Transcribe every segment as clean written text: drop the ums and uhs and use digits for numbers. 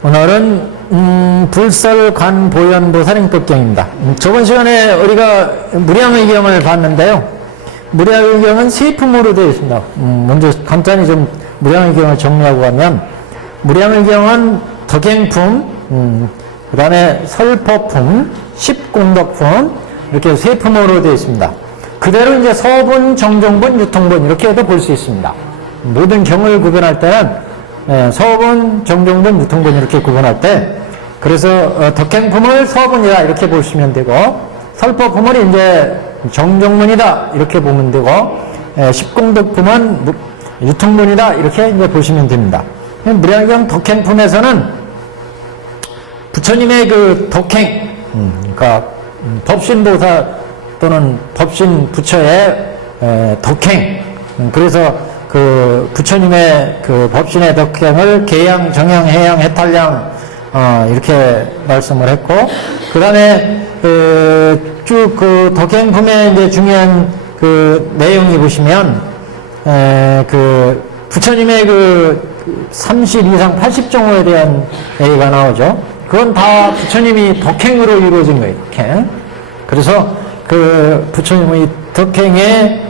오늘은 불설관보현보살행법경입니다. 저번 시간에 우리가 무량의경을 봤는데요. 무량의경은 세 품으로 되어 있습니다. 먼저 간단히 좀 무량의경을 정리하고 가면, 무량의경은 덕행품, 그 다음에 설법품, 십공덕품, 이렇게 세 품으로 되어 있습니다. 그대로 이제 서분, 정종분, 유통분 이렇게 해도 볼 수 있습니다. 모든 경을 구별할 때는 서분, 정종분, 유통분 이렇게 구분할 때, 그래서 덕행품을 서분이다 이렇게 보시면 되고, 설법품을 이제 정종문이다 이렇게 보면 되고, 십공덕품은 유통문이다 이렇게 이제 보시면 됩니다. 무량의경 덕행품에서는 부처님의 그 덕행, 그러니까 법신보사 또는 법신 부처의 덕행, 그래서 그 부처님의 그 법신의 덕행을 계양, 정양, 해양, 해탈량 이렇게 말씀을 했고, 그 다음에 쭉 그 덕행품의 이제 중요한 그 내용이 보시면 그 부처님의 그 30 이상 80종호에 대한 얘기가 나오죠. 그건 다 부처님이 덕행으로 이루어진 거예요. 덕행. 그래서 그 부처님의 덕행에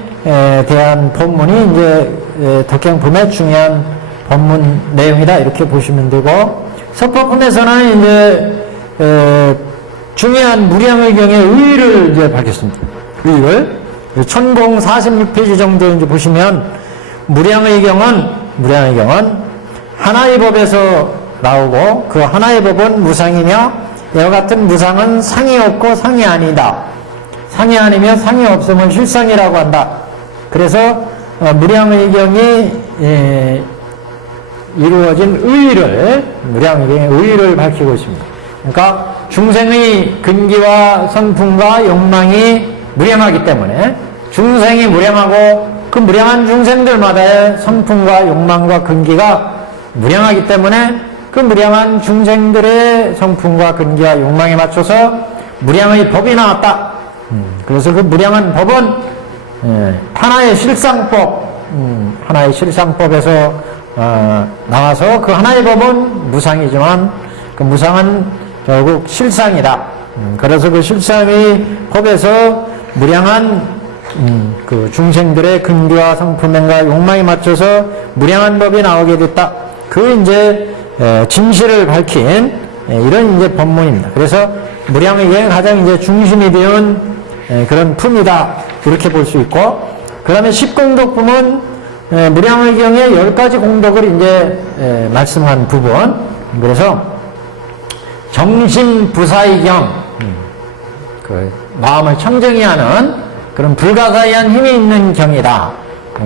대한 본문이 이제 덕행품의 중요한 본문 내용이다 이렇게 보시면 되고, 설법품에서는 이제 중요한 무량의경의 의의를 이제 밝혔습니다. 의의를 천공 46페이지 정도 이제 보시면, 무량의경은 하나의 법에서 나오고, 그 하나의 법은 무상이며 이와 같은 무상은 상이 없고 상이 아니다. 상이 아니며 상이 없으면 실상이라고 한다. 그래서 무량의경이 이루어진 의의를, 무량의경의 의의를 밝히고 있습니다. 그러니까 중생의 근기와 선풍과 욕망이 무량하기 때문에, 중생이 무량하고 그 무량한 중생들마다의 선풍과 욕망과 근기가 무량하기 때문에, 그 무량한 중생들의 성품과 근기와 욕망에 맞춰서 무량의 법이 나왔다. 그래서 그 무량한 법은 하나의 실상법, 하나의 실상법에서 나와서, 그 하나의 법은 무상이지만 그 무상은 결국 실상이다. 그래서 그 실상의 법에서 무량한 그 중생들의 근기와 성품과 욕망에 맞춰서 무량한 법이 나오게 됐다. 그 이제 진실을 밝힌 이런 이제 법문입니다. 그래서 무량의경의 가장 이제 중심이 되는 그런 품이다 이렇게 볼 수 있고, 그 다음에 십공덕품은 무량의경의 10가지 공덕을 이제 말씀한 부분. 그래서 정심부사의경, 그 마음을 청정히 하는 그런 불가사의한 힘이 있는 경이다.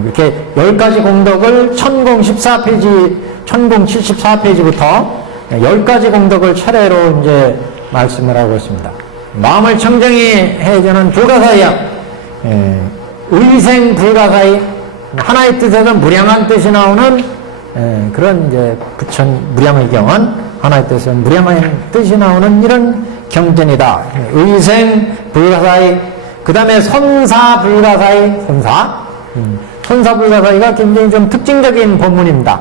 이렇게 10가지 공덕을 천공 14페이지, 천공 74페이지부터 10가지 공덕을 차례로 이제 말씀을 하고 있습니다. 마음을 청정히 해주는 불가사의함, 의생 불가사의, 하나의 뜻에서 무량한 뜻이 나오는 그런 이제 무량의경은 하나의 뜻에서 무량한 뜻이 나오는 이런 경전이다. 의생 불가사의, 그 다음에 선사 불가사의, 선사 불가사의가 굉장히 좀 특징적인 본문입니다.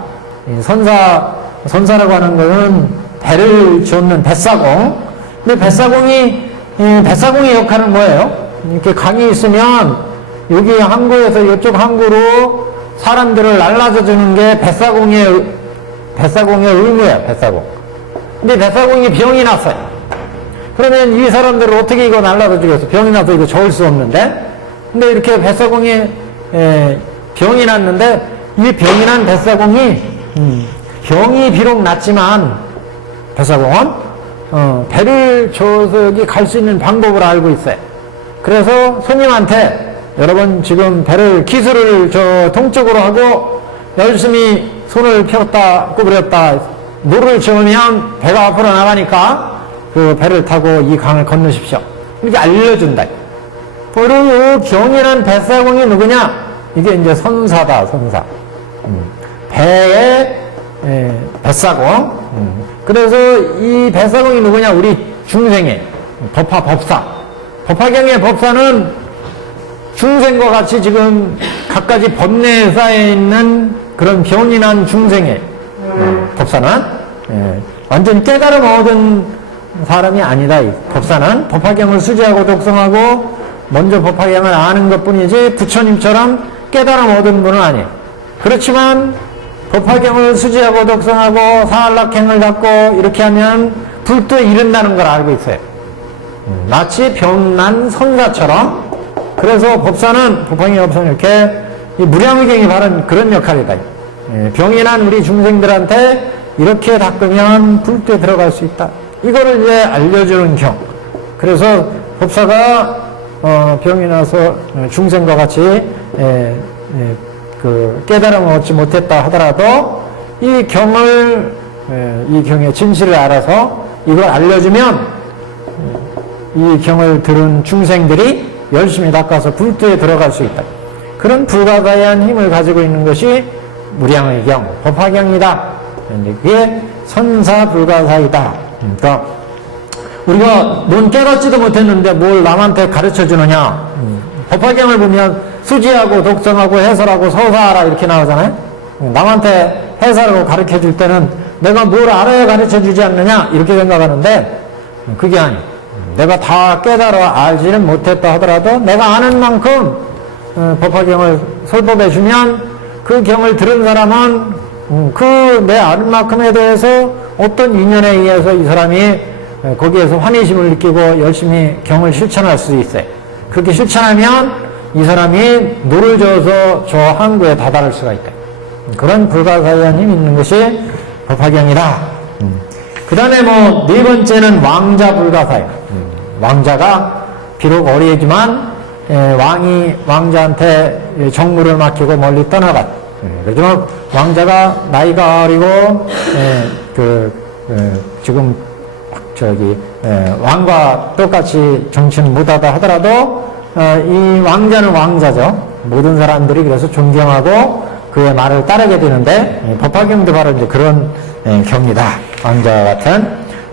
선사라고 하는 것은 배를 젓는 뱃사공. 근데 뱃사공의 역할은 뭐예요? 이렇게 강이 있으면 여기 항구에서 이쪽 항구로 사람들을 날라줘 주는 게 뱃사공의 의무예요, 뱃사공. 근데 뱃사공이 병이 났어요. 그러면 이 사람들을 어떻게 이거 날라줘 주겠어? 병이 나서 이거 저을 수 없는데? 근데 이렇게 뱃사공이 병이 났는데, 이 병이 난 뱃사공이 병이 비록 났지만 뱃사공은 배를 줘서 여기 갈 수 있는 방법을 알고 있어요. 그래서 손님한테 여러분 지금 배를 기술을 동쪽으로 하고 열심히 손을 펴었다 구부렸다 노를 저으면 배가 앞으로 나가니까 그 배를 타고 이 강을 건너십시오. 이렇게 알려준다. 그리고 병이란 뱃사공이 누구냐? 이게 이제 선사다, 선사. 배의 뱃사공. 그래서 이 뱃사공이 누구냐? 우리 중생의 법화, 법사. 법화경의 법사는 중생과 같이 지금 갖가지 법내에 쌓여있는 그런 병이 난 중생의 법사는 완전 깨달음 얻은 사람이 아니다. 이 법사는 법화경을 수지하고 독성하고 먼저 법화경을 아는 것뿐이지 부처님처럼 깨달음 얻은 분은 아니에요. 그렇지만 법화경을 수지하고 독성하고 사한락행을 갖고 이렇게 하면 불도에 이른다는 걸 알고 있어요. 마치 병난 선사처럼. 그래서 법사는 법화경의 법사는 이렇게 이 무량의경이 바른 그런 역할이다. 병이 난 우리 중생들한테 이렇게 닦으면 불도에 들어갈 수 있다. 이거를 이제 알려주는 경. 그래서 법사가 병이 나서 중생과 같이 그 깨달음을 얻지 못했다 하더라도 이 경을 이 경의 진실을 알아서 이걸 알려주면 이 경을 들은 중생들이 열심히 닦아서 불도에 들어갈 수 있다. 그런 불가가해한 힘을 가지고 있는 것이 무량의 경, 법화경이다. 그게 선사불가사이다. 그러니까 우리가 넌 깨닫지도 못했는데 뭘 남한테 가르쳐 주느냐. 법화경을 보면 수지하고 독성하고 해설하고 서사하라 이렇게 나오잖아요. 남한테 해설하고 가르쳐 줄 때는 내가 뭘 알아야 가르쳐 주지 않느냐 이렇게 생각하는데 그게 아니에요. 내가 다 깨달아 알지는 못했다 하더라도 내가 아는 만큼 법화경을 설법해 주면 그 경을 들은 사람은 그 내 아는 만큼에 대해서 어떤 인연에 의해서 이 사람이 거기에서 환희심을 느끼고 열심히 경을 실천할 수 있어요. 그렇게 실천하면 이 사람이 노를 저어서 저 항구에 다다를 수가 있다. 그런 불가사의한 힘이 있는 것이 법화경이다. 그 다음에 뭐 네 번째는 왕자 불가사의. 왕자가 비록 어리지만 왕이 왕자한테 정무를 맡기고 멀리 떠나갔. 그렇지만 왕자가 나이가 어리고 지금 왕과 똑같이 정치는 못하다 하더라도 이 왕자는 왕자죠. 모든 사람들이 그래서 존경하고 그의 말을 따르게 되는데 법화경도 바로 이제 그런 경이다. 왕자 같은.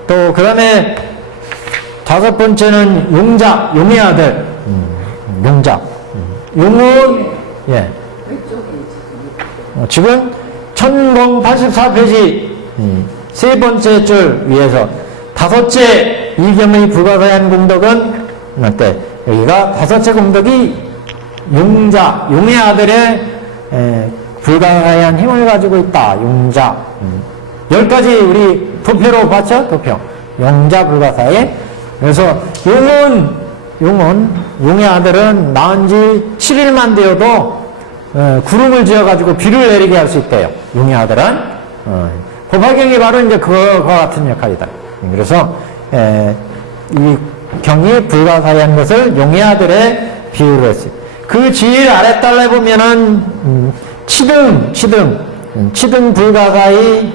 또 그 다음에 다섯 번째는 용자, 용의 아들. 용자. 용은 지금 1084페이지 세 번째 줄 위에서 다섯째 이경의 불가사의한 공덕은 어때? 여기가 다섯째 공덕이 용자, 용의 아들의 불가사의한 힘을 가지고 있다. 용자. 10가지 우리 도표로 봤죠? 도표. 용자 불가사의. 그래서 용의 아들은 낳은 지 7일만 되어도 구름을 지어가지고 비를 내리게 할 수 있대요. 용의 아들은. 법화경이 바로 이제 그와 같은 역할이다. 그래서 이 경이 불가사의한 것을 용의 아들의 비유로 했어요. 그 지위를 아랫달래 보면은 치등 불가사의.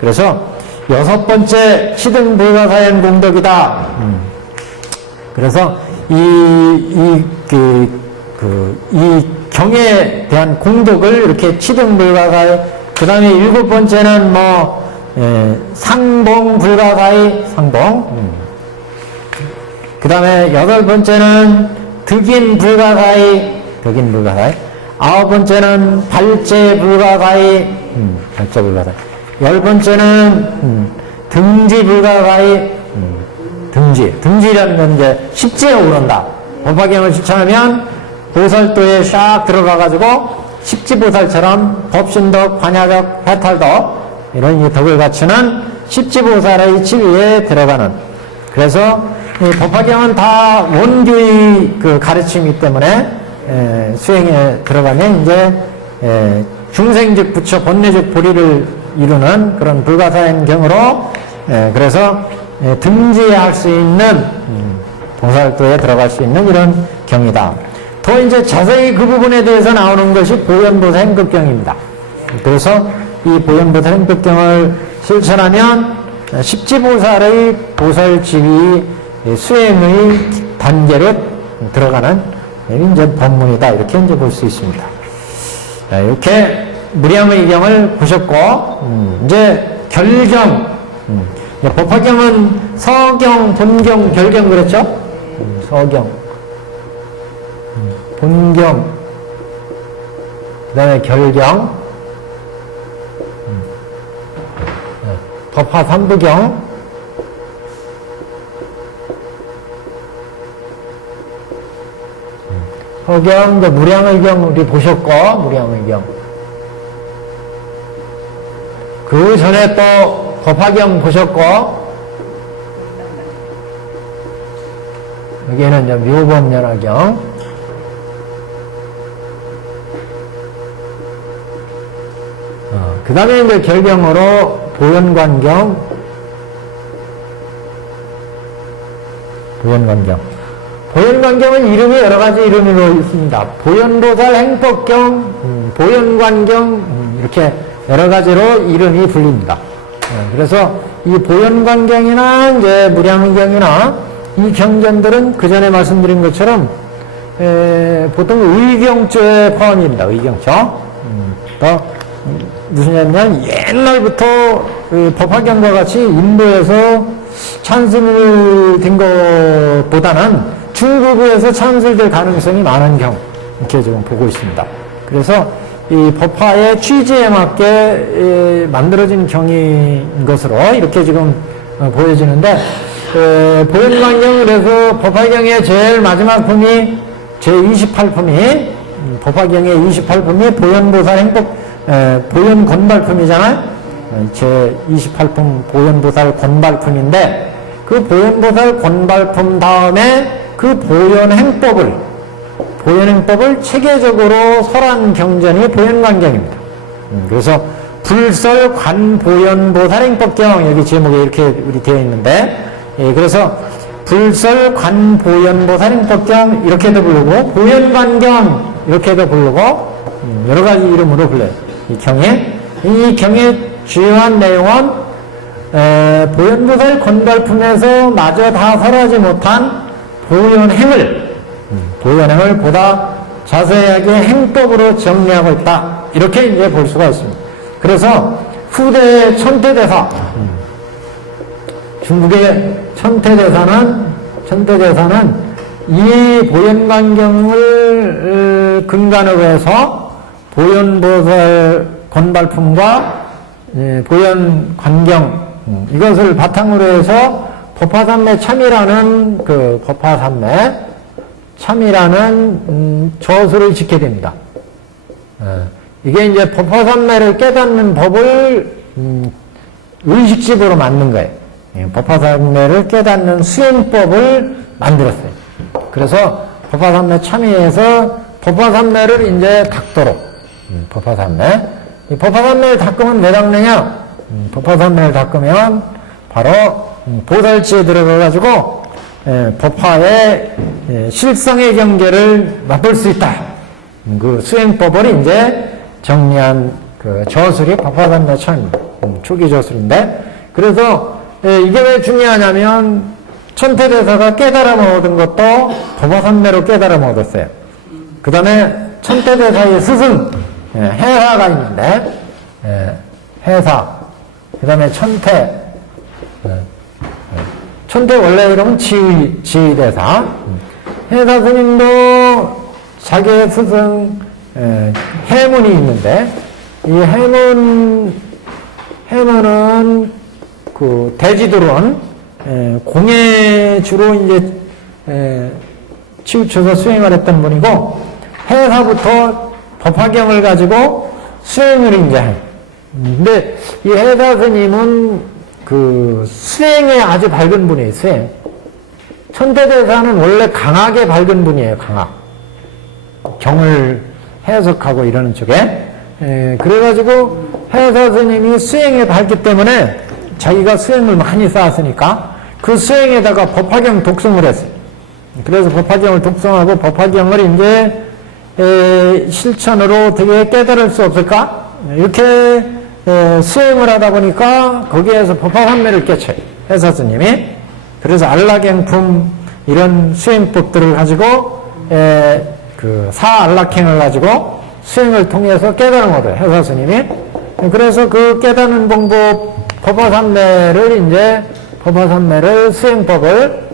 그래서 여섯 번째 치등 불가사의한 공덕이다. 그래서 이 경에 대한 공덕을 이렇게 치등 불가사의. 그 다음에 일곱 번째는 상봉 불가사의, 상봉. 그 다음에 여덟 번째는 득인 불가사의. 아홉 번째는 발제 불가사의. 열 번째는 등지 불가사의. 등지라는 건 이제 십지에 오른다. 법화경을 실천하면 보살도에 샥 들어가가지고 십지보살처럼 법신덕, 관야덕, 해탈덕 이런 이 덕을 갖추는 십지보살의 지위에 들어가는. 그래서 이 법화경은 다 원교의 그 가르침이기 때문에 수행에 들어가면 이제 중생즉 부처, 본래즉 보리를 이루는 그런 불가사의한 경으로 그래서 등지할 수 있는 보살도에 들어갈 수 있는 이런 경이다. 더 이제 자세히 그 부분에 대해서 나오는 것이 보현보살 행급경입니다. 그래서 이 보현보살 행급경을 실천하면 십지보살의 보살지위 수행의 단계로 들어가는 이제 법문이다. 이렇게 이제 볼 수 있습니다. 자, 이렇게 무량의 경을 보셨고, 이제 결경. 법화경은 서경, 본경, 결경 그랬죠? 서경. 본경, 그 다음에 결경. 법화 삼부경, 허경, 무량의경 우리 보셨고, 무량의경. 그 전에 또 법화경 보셨고, 여기는 이제 묘법연화경. 그 다음에 이제 결경으로 보현관경, 보현관경은 이름이 여러 가지 이름으로 있습니다. 보현보살 행법경, 보현관경, 이렇게 여러 가지로 이름이 불립니다. 그래서 이 보현관경이나 이제 무량의경이나 이 경전들은 그 전에 말씀드린 것처럼 보통 의경조에 포함입니다. 의경조. 무슨 얘기냐면 옛날부터 그 법화경과 같이 인도에서 찬슬을 된 것보다는 중국에서 찬슬될 가능성이 많은 경 이렇게 지금 보고 있습니다. 그래서 이 법화의 취지에 맞게 만들어진 경인 것으로 이렇게 지금 보여지는데, 보현관경, 그래서 법화경의 제일 마지막 품이 제28품이 법화경의 28품이 보현보살 행법 보현건발품이잖아요. 제28품 보현보살 건발품인데, 그 보현보살 건발품 다음에 그 보현행법을 체계적으로 설한 경전이 보현관경입니다. 그래서 불설 관보현보살행법경, 여기 제목에 이렇게 우리 되어 있는데, 그래서 불설 관보현보살행법경 이렇게도 부르고, 보현관경 이렇게도 부르고, 여러 가지 이름으로 불러요. 이 경의 주요한 내용은 보현보살 건발품에서 마저 다 설하지 못한 보현행을 보다 자세하게 행법으로 정리하고 있다. 이렇게 이제 볼 수가 있습니다. 그래서 후대 천태대사, 중국의 천태대사는 이 보현관경을 근간으로 해서 보현보살 건발품과 보현관경, 이것을 바탕으로 해서 법화삼매 참이라는 저수를 짓게 됩니다. 이게 이제 법화삼매를 깨닫는 법을 의식집으로 만든 거예요. 법화삼매를 깨닫는 수행법을 만들었어요. 그래서 법화삼매 참여해서 법화삼매를 이제 닦도록, 이 법화삼매를 닦으면 왜 닦느냐? 법화삼매를 닦으면 바로 보살지에 들어가가지고 법화의 실성의 경계를 맛볼 수 있다. 그 수행법을 이제 정리한 그 저술이 법화삼매 참입니다. 초기 저술인데, 그래서 이게 왜 중요하냐면 천태대사가 깨달아 얻은 것도 법화삼매로 깨달아 얻었어요. 그 다음에 천태대사의 스승 해사가 있는데, 해사, 그 다음에 천태 원래 이름은 지의대사. 해사 스님도 자기의 스승 해문이 있는데, 이 해문은 그 대지도론 공예 주로 이제 치우쳐서 수행을 했던 분이고, 해사부터 법화경을 가지고 수행을 이제 해요. 근데 이 해사 스님은 그 수행에 아주 밝은 분이에요. 수행. 천태대사는 원래 강하게 밝은 분이에요. 강학. 경을 해석하고 이러는 쪽에. 그래가지고 해사 스님이 수행에 밝기 때문에 자기가 수행을 많이 쌓았으니까 그 수행에다가 법화경 독송을 했어요. 그래서 법화경을 독송하고 법화경을 이제 실천으로 어떻게 깨달을 수 없을까? 이렇게 수행을 하다 보니까 거기에서 법화삼매를 깨쳐요. 해사 스님이. 그래서 안락행품 이런 수행법들을 가지고 그 사안락행을 가지고 수행을 통해서 깨달은 얻어요. 해사 스님이. 그래서 그 깨닫는 방법 법화삼매를 수행법을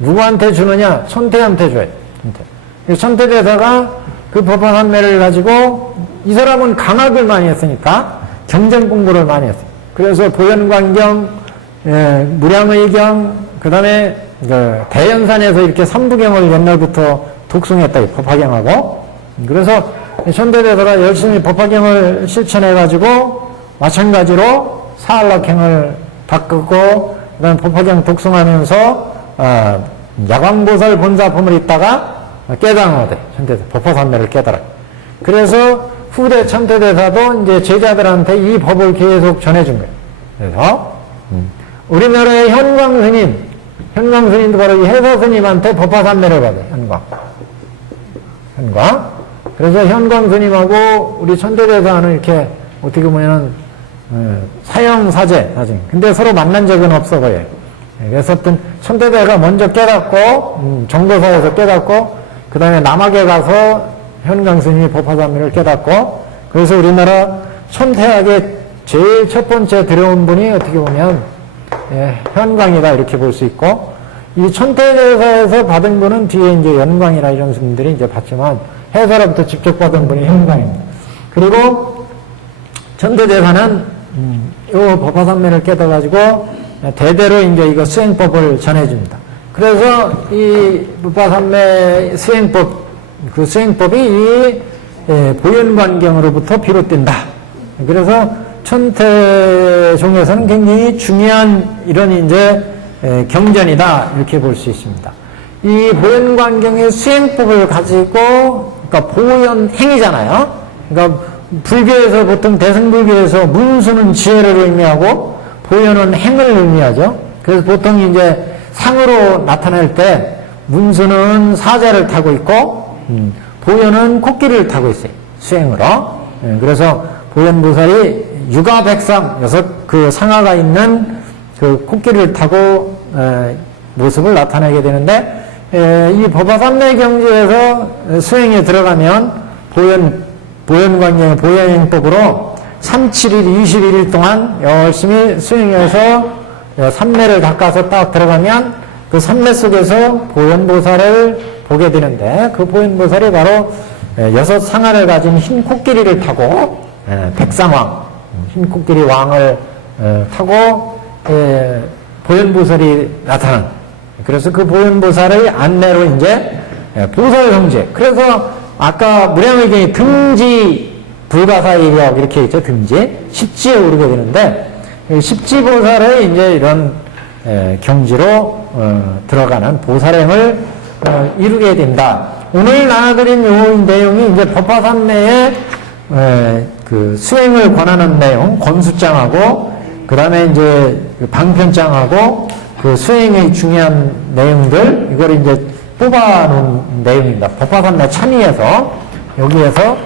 누구한테 주느냐? 천태한테 줘요. 천태대사가 그 법화삼매를 가지고, 이 사람은 강학을 많이 했으니까 경전 공부를 많이 했어요. 그래서 보현광경, 무량의경, 그 다음에 대연산에서 이렇게 삼부경을 옛날부터 독송했다, 이 법화경하고. 그래서 현대대사가 열심히 법화경을 실천해가지고 마찬가지로 사할락행을 바꾸고 그다음 법화경 독송하면서 야광보살 본사품을 있다가 깨달아오대. 현대대 법화산매를 깨달아. 그래서 후대 천태대사도 이제 제자들한테 이 법을 계속 전해준 거예요. 그래서 우리나라의 현광스님도 바로 이 해사스님한테 법화산매를 받아요. 현광. 그래서 현광스님하고 우리 천태대사는 이렇게 어떻게 보면은 사형사제 나중에. 근데 서로 만난 적은 없어 보여요. 그래서 어떤 천태대사가 먼저 깨닫고 정도사에서 깨닫고 그 다음에 남학에 가서 현광스님이 법화산매를 깨닫고 그래서 우리나라 천태학의 제일 첫 번째 들어온 분이 어떻게 보면 현광이다 이렇게 볼 수 있고 이 천태대사에서 받은 분은 뒤에 이제 연광이나 이런 분들이 이제 받지만 해사로부터 직접 받은 분이 현광입니다. 그리고 천태대사는 요 법화산매를 깨달아가지고 대대로 이제 이거 수행법을 전해줍니다. 그래서 이 법화산매 수행법, 그 수행법이 이 보현관경으로부터 비롯된다. 그래서 천태종에서는 굉장히 중요한 이런 이제 경전이다 이렇게 볼 수 있습니다. 이 보현관경의 수행법을 가지고 그러니까 보현행이잖아요. 그러니까 불교에서 보통 대승불교에서 문수는 지혜를 의미하고 보현은 행을 의미하죠. 그래서 보통 이제 상으로 나타낼 때 문수는 사자를 타고 있고 보현은 코끼리를 타고 있어요. 수행으로. 그래서 보현보살이 육아백상 그 상아가 있는 그 코끼리를 타고 모습을 나타내게 되는데 이 법화산매 경지에서 수행에 들어가면 보현광경의 보현행법으로 37일, 21일 동안 열심히 수행해서 산매를 닦아서 딱 들어가면 그 산매 속에서 보현보살을 보게 되는데 그 보현보살이 바로 6 상아를 가진 흰 코끼리를 타고 백상왕, 흰 코끼리 왕을 타고 보현보살이 나타난 그래서 그 보현보살의 안내로 이제 보살 형제 그래서 아까 무량의경이 등지 불가사일이라고 이렇게 있죠. 등지. 십지에 오르게 되는데 십지보살의 이제 이런 경지로 들어가는 보살행을 이루게 된다. 오늘 나눠드린 요 내용이 이제 법화산매의 그 수행을 권하는 내용, 권수장하고 그 다음에 이제 방편장하고 그 수행의 중요한 내용들 이걸 이제 뽑아놓은 내용입니다. 법화산매 참의에서 여기에서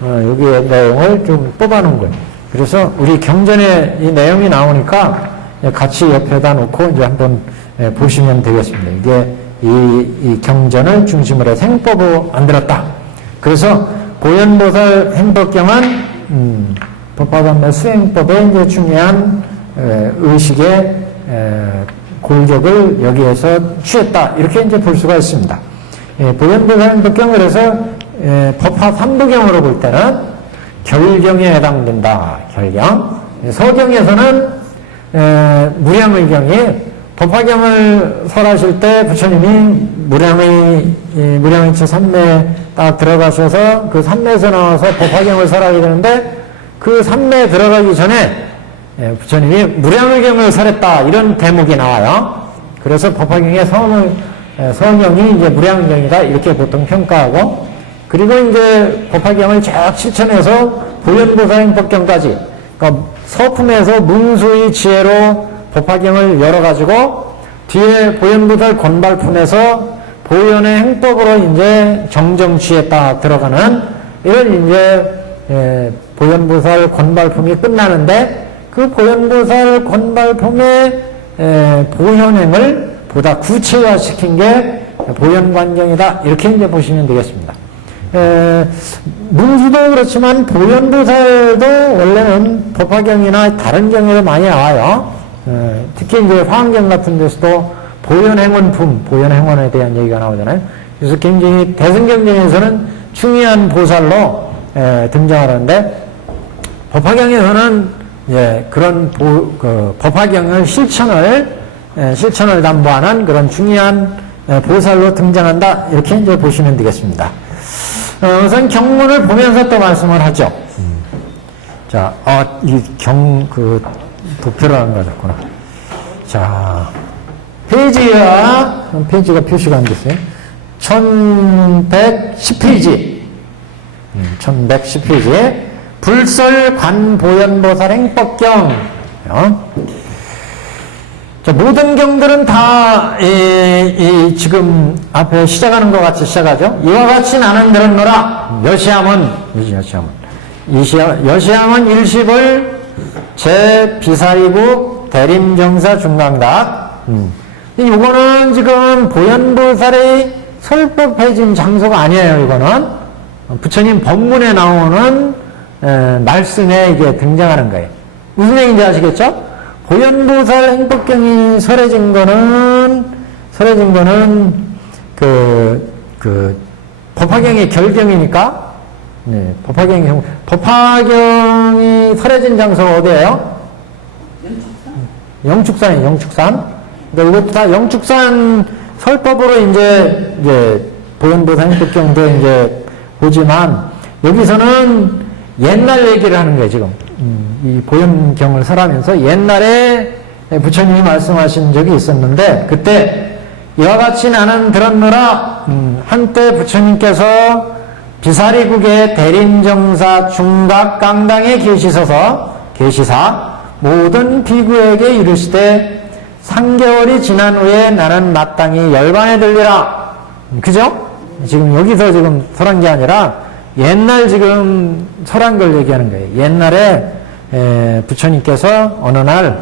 여기의 내용을 좀 뽑아놓은 거예요. 그래서 우리 경전에 이 내용이 나오니까 같이 옆에다 놓고 이제 한번 보시면 되겠습니다. 이게 이 경전을 중심으로 해서 행법을 만들었다. 그래서 보현보살 행법경은 법화산매 수행법의 이제 중요한 의식의 골격을 여기에서 취했다. 이렇게 이제 볼 수가 있습니다. 보현보살 행법경을 해서 법화 3부경으로 볼 때는 결경에 해당된다. 결경. 서경에서는 무량의경이 법화경을 설하실 때 부처님이 무량의처 산매 딱 들어가셔서 그 산매에서 나와서 법화경을 설하게 되는데 그 산매에 들어가기 전에 부처님이 무량의경을 설했다. 이런 대목이 나와요. 그래서 법화경의 성형이 이제 무량의경이다. 이렇게 보통 평가하고 그리고 이제 법화경을 쭉 실천해서 보현보살 행법경까지 그러니까 서품에서 문수의 지혜로 법화경을 열어가지고 뒤에 보현보살 권발품에서 보현의 행법으로 이제 정정취에 딱 들어가는 이런 이제 보현보살 권발품이 끝나는데 그 보현보살 권발품의 보현행을 보다 구체화시킨 게 보현관경이다. 이렇게 이제 보시면 되겠습니다. 문수도 그렇지만 보현보살도 원래는 법화경이나 다른 경에도 많이 나와요. 특히 이제 화엄경 같은 데서도 보현행원품, 보현행원에 대한 얘기가 나오잖아요. 그래서 굉장히 대승경전에서는 중요한 보살로 등장하는데 법화경에서는 예, 그런 법화경을 실천을 담보하는 그런 중요한 보살로 등장한다. 이렇게 이제 보시면 되겠습니다. 우선 경문을 보면서 또 말씀을 하죠. 자, 도표를 안 가졌구나. 자, 페이지가 표시가 안 됐어요. 1110페이지. 1110페이지. 불설 관보현보살 행법경. 자, 모든 경들은 다, 지금 앞에 시작하는 것 같이 시작하죠. 이와 같이 나는 들었노라. 여시함은 일십을 제 비사리국 대림정사 중강각. 이거는 지금 보현보살의 설법해진 장소가 아니에요, 이거는. 부처님 법문에 나오는, 말씀에 이게 등장하는 거예요. 무슨 얘기인지 아시겠죠? 보현보살 행법경이 설해진 거는, 법화경의 결경이니까, 네, 법화경이 설해진 장소가 어디예요? 영축산이에요, 영축산. 그러니까 이것도 다 영축산 설법으로 이제 보현보살 행법경도 이제 보지만, 여기서는 옛날 얘기를 하는 거예요, 지금. 이 보현경을 설하면서 옛날에 부처님이 말씀하신 적이 있었는데, 그때 이와 같이 나는 들었노라. 한때 부처님께서 비사리국의 대림정사 중각강당에 계시사 모든 비구에게 이르시되 3개월이 지난 후에 나는 마땅히 열반에 들리라. 그죠? 지금 여기서 지금 설한 게 아니라 옛날 지금 설한 걸 얘기하는 거예요. 옛날에 부처님께서 어느 날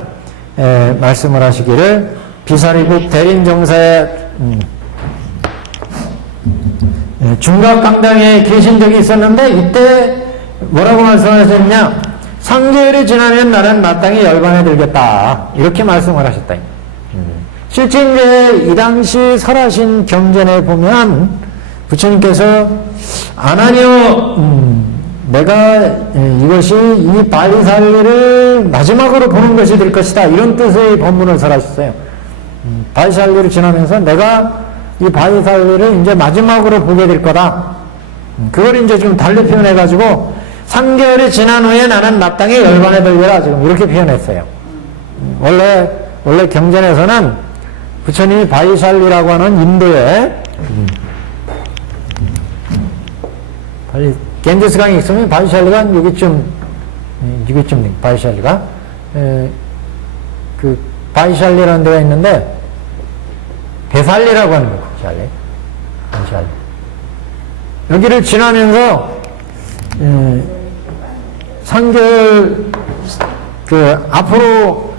말씀을 하시기를 비사리국 대림정사에 중각강당에 계신 적이 있었는데, 이때 뭐라고 말씀하셨냐? 3개월이 지나면 나는 마땅히 열반에 들겠다. 이렇게 말씀을 하셨다. 실제 이제 이 당시 설하신 경전에 보면 부처님께서 아나니요, 내가 이것이 이 바이살리를 마지막으로 보는 것이 될 것이다. 이런 뜻의 법문을 설하셨어요. 바이살리를 지나면서 내가 이 바이살리를 이제 마지막으로 보게 될 거다. 그걸 이제 좀 달리 표현해가지고 3개월이 지난 후에 나는 마땅히 열반에 들려라. 지금 이렇게 표현했어요. 원래 경전에서는 부처님이 바이살리라고 하는 인도에 겐지스 강이 있으면 바이샬리가 여기쯤 바이샬리가 그 바이샬리라는 데가 있는데 베살리라고 하는 거예요. 바이샬리. 여기를 지나면서 3개월 앞으로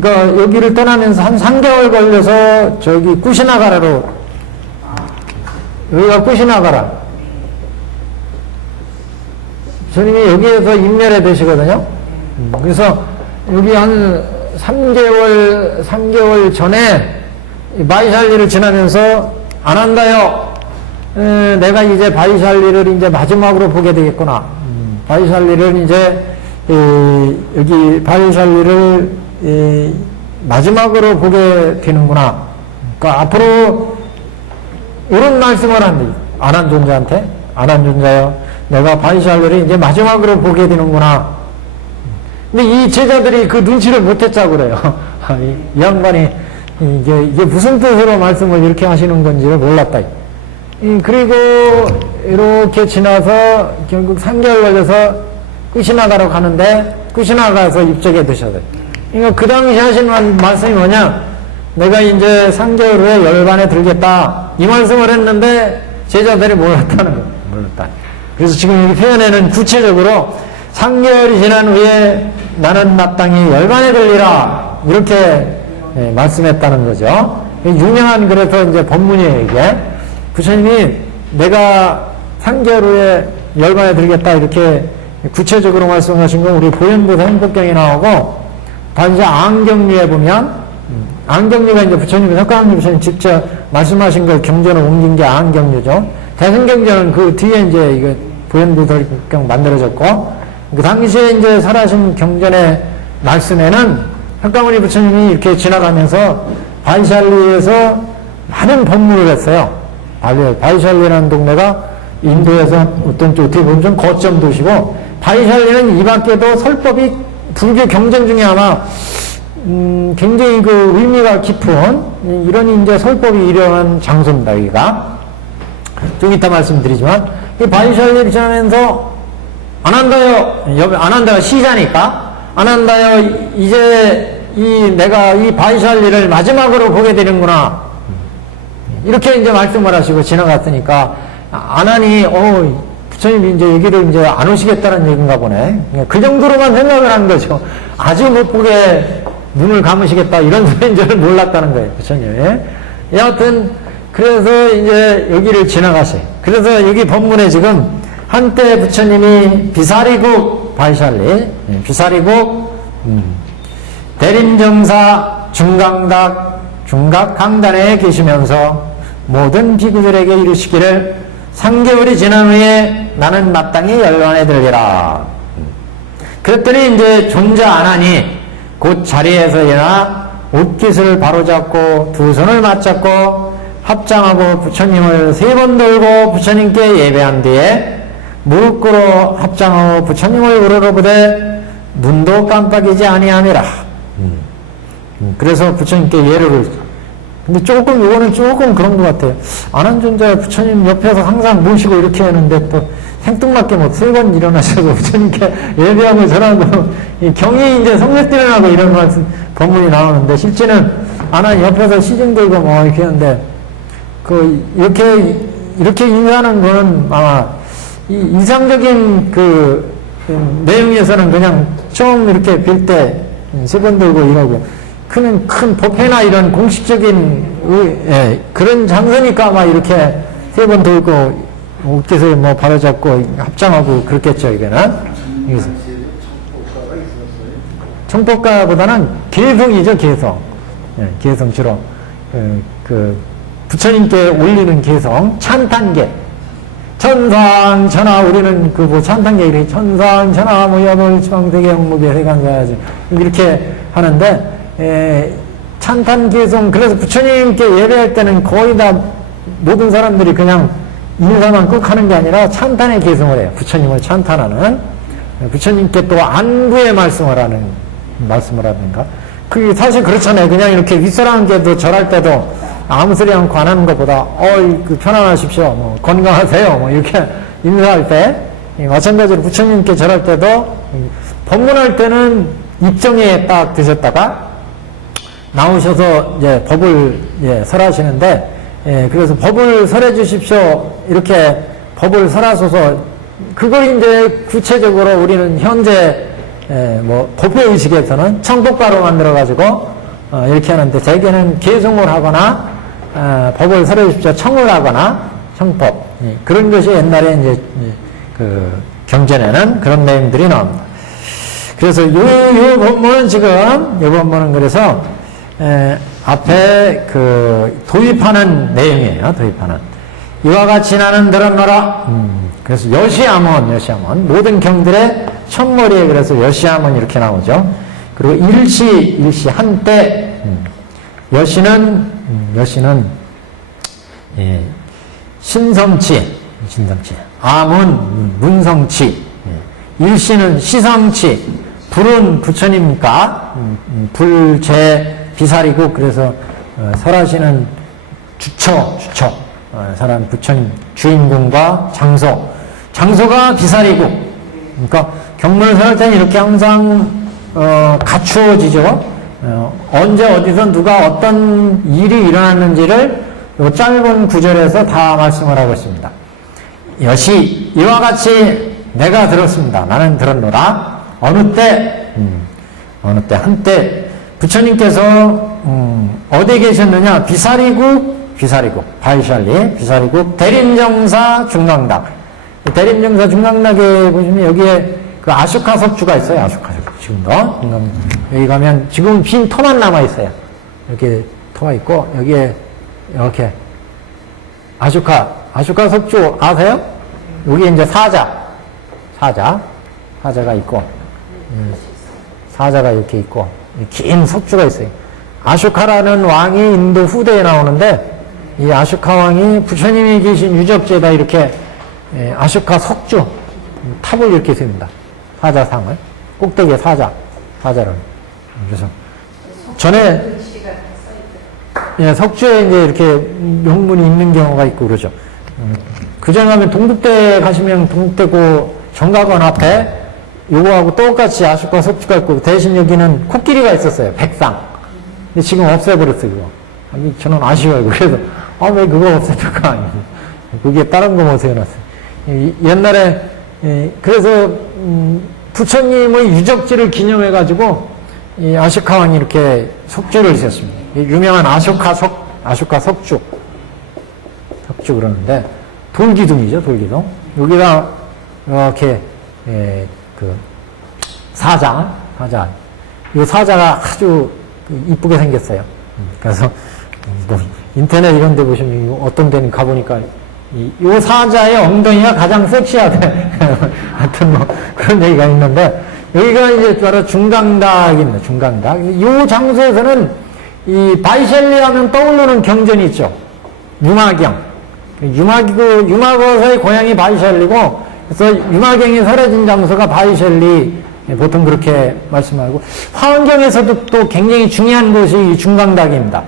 그러니까 여기를 떠나면서 한 3개월 걸려서 저기 쿠시나가라로, 여기가 쿠시나가라. 스님이 여기에서 인멸해 되시거든요. 그래서 여기 한 3개월 전에 바이샬리를 지나면서 안 한다요. 내가 이제 바이샬리를 이제 마지막으로 보게 되겠구나. 바이샬리를 이제 여기 바이샬리를 마지막으로 보게 되는구나. 그러니까 앞으로 이런 말씀을 안 한 존재한테, 안 한 존재요. 내가 바이샬리를 이제 마지막으로 보게 되는구나. 근데 이 제자들이 그 눈치를 못했자고 그래요. 이 양반이 이게 무슨 뜻으로 말씀을 이렇게 하시는 건지를 몰랐다. 그리고 이렇게 지나서 결국 3개월 걸려서 쿠시나가로 가는데 쿠시나가에서 입적에 드셔야 돼요. 그러니까 그 당시 하신 말씀이 뭐냐? 내가 이제 3개월 후에 열반에 들겠다. 이 말씀을 했는데 제자들이 몰랐다는 거예요. 몰랐다. 그래서 지금 여기 표현에는 구체적으로 3개월이 지난 후에 나는 마땅히 열반에 들리라. 이렇게 말씀했다는 거죠. 유명한 그래서 이제 법문이에요, 이게. 부처님이 내가 3개월 후에 열반에 들겠다. 이렇게 구체적으로 말씀하신 건 우리 보현보살 행법경에 나오고, 다 이제 안경류에 보면, 안경류가 이제 부처님이 석가모니 부처님 직접 말씀하신 걸 경전을 옮긴 게 안경류죠. 대승경전은 그 뒤에 이제 이거 보현보살경 만들어졌고, 그 당시에 이제 설하신 경전의 말씀에는 석가모니 부처님이 이렇게 지나가면서 바이샬리에서 많은 법문을 했어요. 바이샬리라는 동네가 인도에서 어떤 쪽 어떻게 보면 좀 거점 도시고, 바이샬리는 이 밖에도 설법이 불교 경전 중에 아마 굉장히 그 의미가 깊은 이런 이제 설법이 일어난 장소입니다. 여기가 좀 이따 말씀드리지만, 이 바이샬리를 지나면서 아난다가 시자니까, 아난다요, 이제 내가 이 바이샬리를 마지막으로 보게 되는구나, 이렇게 이제 말씀을 하시고 지나갔으니까, 아난이 부처님이 이제 여기를 이제 안 오시겠다는 얘기인가 보네. 그 정도로만 생각을 한 거죠. 아주 못 보게 눈을 감으시겠다 이런 소리인 줄 몰랐다는 거예요, 부처님. 여하튼 그래서 이제 여기를 지나가세요. 그래서 여기 법문에 지금 한때 부처님이 비사리국 바이샬리, 비사리국 대림정사 중각 강단에 계시면서 모든 비구들에게 이르시기를 3개월이 지난 후에 나는 마땅히 연로안에 들리라. 그랬더니 이제 존자 아난이 곧 자리에서 일어나 옷깃을 바로잡고 두 손을 맞잡고 합장하고 부처님을 3번 돌고 부처님께 예배한 뒤에 무릎 꿇어 합장하고 부처님을 우러러보되 눈도 깜빡이지 아니하니라. 그래서 부처님께 예를, 근데 이거는 조금 그런 것 같아요. 아난존자 부처님 옆에서 항상 모시고 이렇게 하는데 또 생뚱맞게 3번 일어나셔서 부처님께 예배하고 전하고, 이 경이 이제 성례띠를 이런 말씀, 법문이 나오는데, 실제는 아난 옆에서 시중 들고 이렇게 하는데, 이렇게 인사하는 거는 아마, 이상적인 내용에서는 그냥 처음 이렇게 빌 때 3번 들고 이러고, 큰 법회나 이런 공식적인 그런 장소니까 아마 이렇게 3번 돌고 옷깃을 바로잡고 합장하고 그렇겠죠, 이거는. 청법가보다는 개성이죠, 개성. 개성 주로. 부처님께 올리는 개성, 찬탄계. 천상, 천하, 우리는 찬탄계, 이렇게 천상, 천하, 모여볼 지방세계 영목에 세간사야지. 이렇게 하는데, 찬탄 개성, 그래서 부처님께 예배할 때는 거의 다 모든 사람들이 그냥 인사만 꼭 하는 게 아니라 찬탄의 개성을 해요. 부처님을 찬탄하는, 부처님께 또 안부의 말씀을 하는가. 그게 사실 그렇잖아요. 그냥 이렇게 윗사람께도 절할 때도 아무 소리 않고 안 하는 것보다, 편안하십시오. 건강하세요. 이렇게 인사할 때, 마찬가지로 부처님께 절할 때도, 법문할 때는 입정에 딱 드셨다가, 나오셔서 이제 법을 설하시는데, 그래서 법을 설해 주십시오. 이렇게 법을 설하소서. 그걸 이제 구체적으로 우리는 현재 법회 의식에서는 청법가로 만들어가지고 이렇게 하는데, 대개는 개송을 하거나 법을 설해 주십시오. 청을 하거나 청법, 그런 것이 옛날에 이제 경전에는 그런 내용들이 나옵니다. 그래서 요 법문은 지금 요 법문은 그래서 앞에 도입하는 내용이에요. 도입하는. 이와 같이 나는 들었노라. 그래서 여시아몬, 모든 경들의 첫머리에 그래서 여시아몬 이렇게 나오죠. 그리고 일시, 한때, 여시는, 신성치, 암은 문성치, 일시는 시성치, 불은 부처님과, 불제, 비사리국, 그래서 설하시는 주처, 설한 부처님 주인공과 장소가 비사리국. 그러니까 경문을 설할 때는 이렇게 항상 갖추어지죠. 언제 어디서 누가 어떤 일이 일어났는지를 이 짧은 구절에서 다 말씀을 하고 있습니다. 여시 이와 같이 내가 들었습니다. 나는 들었노라. 어느 때 한때 부처님께서 어디에 계셨느냐? 비사리국, 바이샬리, 비사리국, 대림정사 중강락. 대림정사 중강락에 보시면 여기에 아쇼카 석주가 있어요. 아쇼카 석주. 지금도. 여기 가면 지금 빈 터만 남아있어요. 이렇게 터가 있고, 여기에 이렇게 아쇼카 석주 아세요? 여기 이제 사자. 사자가 있고, 사자가 이렇게 있고, 긴 석주가 있어요. 아쇼카라는 왕이 인도 후대에 나오는데, 이 아쇼카 왕이 부처님이 계신 유적지에다 이렇게 아쇼카 석주, 탑을 이렇게 세웁니다. 사자상을. 꼭대기에 사자를. 그래서, 전에, 석주에 이제 이렇게 명문이 있는 경우가 있고 그러죠. 그전에 가면 동북대 가시면 동북대고 정각원 앞에 요거하고 똑같이 아쇼카 석주가 있고 대신 여기는 코끼리가 있었어요. 백상. 근데 지금 없애버렸어요, 그거. 아니, 저는 아쉬워요. 그래서, 왜 그거 없애줄까? 거기에 다른 거 못 세워놨어요. 옛날에, 그래서, 부처님의 유적지를 기념해가지고, 이 아쇼카왕이 이렇게 석주를 지었습니다. 유명한 아쇼카 석주. 석주 그러는데, 돌기둥이죠, 돌기둥. 여기다, 이렇게, 사자. 이 사자가 아주 이쁘게 생겼어요. 그래서, 인터넷 이런 데 보시면, 어떤 데는 가보니까, 이 사자의 엉덩이가 가장 섹시하대. 하여튼 그런 얘기가 있는데, 여기가 이제 바로 중강닭입니다, 중강닭. 이 장소에서는, 이 바이셸리 하면 떠오르는 경전이 있죠. 유마경. 유마거서의 고향이 바이셸리고, 그래서 유마경이 사라진 장소가 바이셸리, 보통 그렇게 말씀하고, 화엄경에서도 또 굉장히 중요한 곳이 중강닭입니다.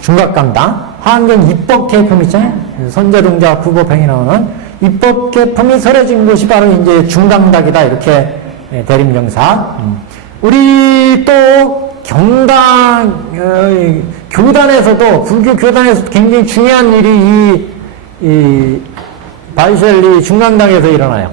중각강당. 화엄경 입법계품 있잖아요. 선제동자 부법행이 나오는 입법계품이 설해진 곳이 바로 이제 중강닭이다. 이렇게 대림정사. 우리 또 경당, 교단에서도, 불교 교단에서도 굉장히 중요한 일이 이 바이셸리 중강당에서 일어나요.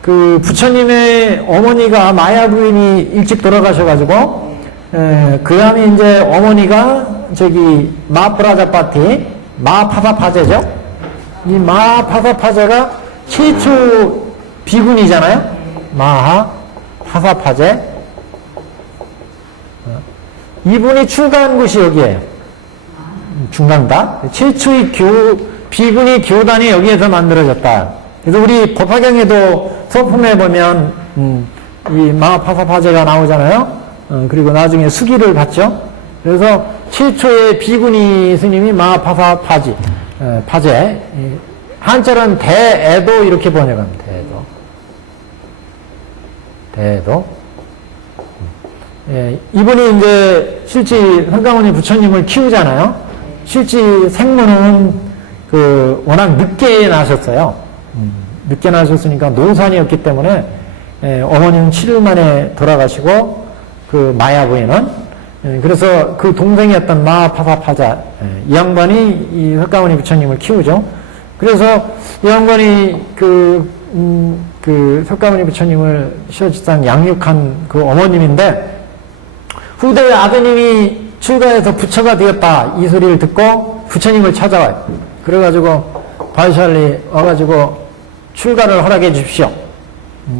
그 부처님의 어머니가 마야 부인이 일찍 돌아가셔가지고, 그 다음에 이제 어머니가 저기 마프라자파티, 마파사파제죠? 이 마파사파제가 최초 비군이잖아요? 마하파사파제. 이분이 출가한 곳이 여기에요. 중강당. 최초의 비군이 교단이 여기에서 만들어졌다. 그래서 우리 법화경에도 서품에 보면, 이 마하파사파제가 나오잖아요? 그리고 나중에 수기를 받죠. 그래서 최초의 비구니 스님이 마하파사파제. 한자는 대애도 이렇게 번역합니다. 대애도. 이분이 이제 실제 한가모니 부처님을 키우잖아요. 실제 생모는 워낙 늦게 나셨어요. 늦게 나셨으니까 노산이었기 때문에 어머니는 7일 만에 돌아가시고 그 마야 부인은 그래서 그 동생이었던 마하파사파자 이 양반이 이 흑가모니 부처님을 키우죠. 그래서 이 양반이 그 흑가모니 부처님을 시어지상 양육한 그 어머님인데 후대의 아드님이 출가해서 부처가 되었다 이 소리를 듣고 부처님을 찾아와요. 그래가지고 바이샬리 와가지고 출가를 허락해 주십시오.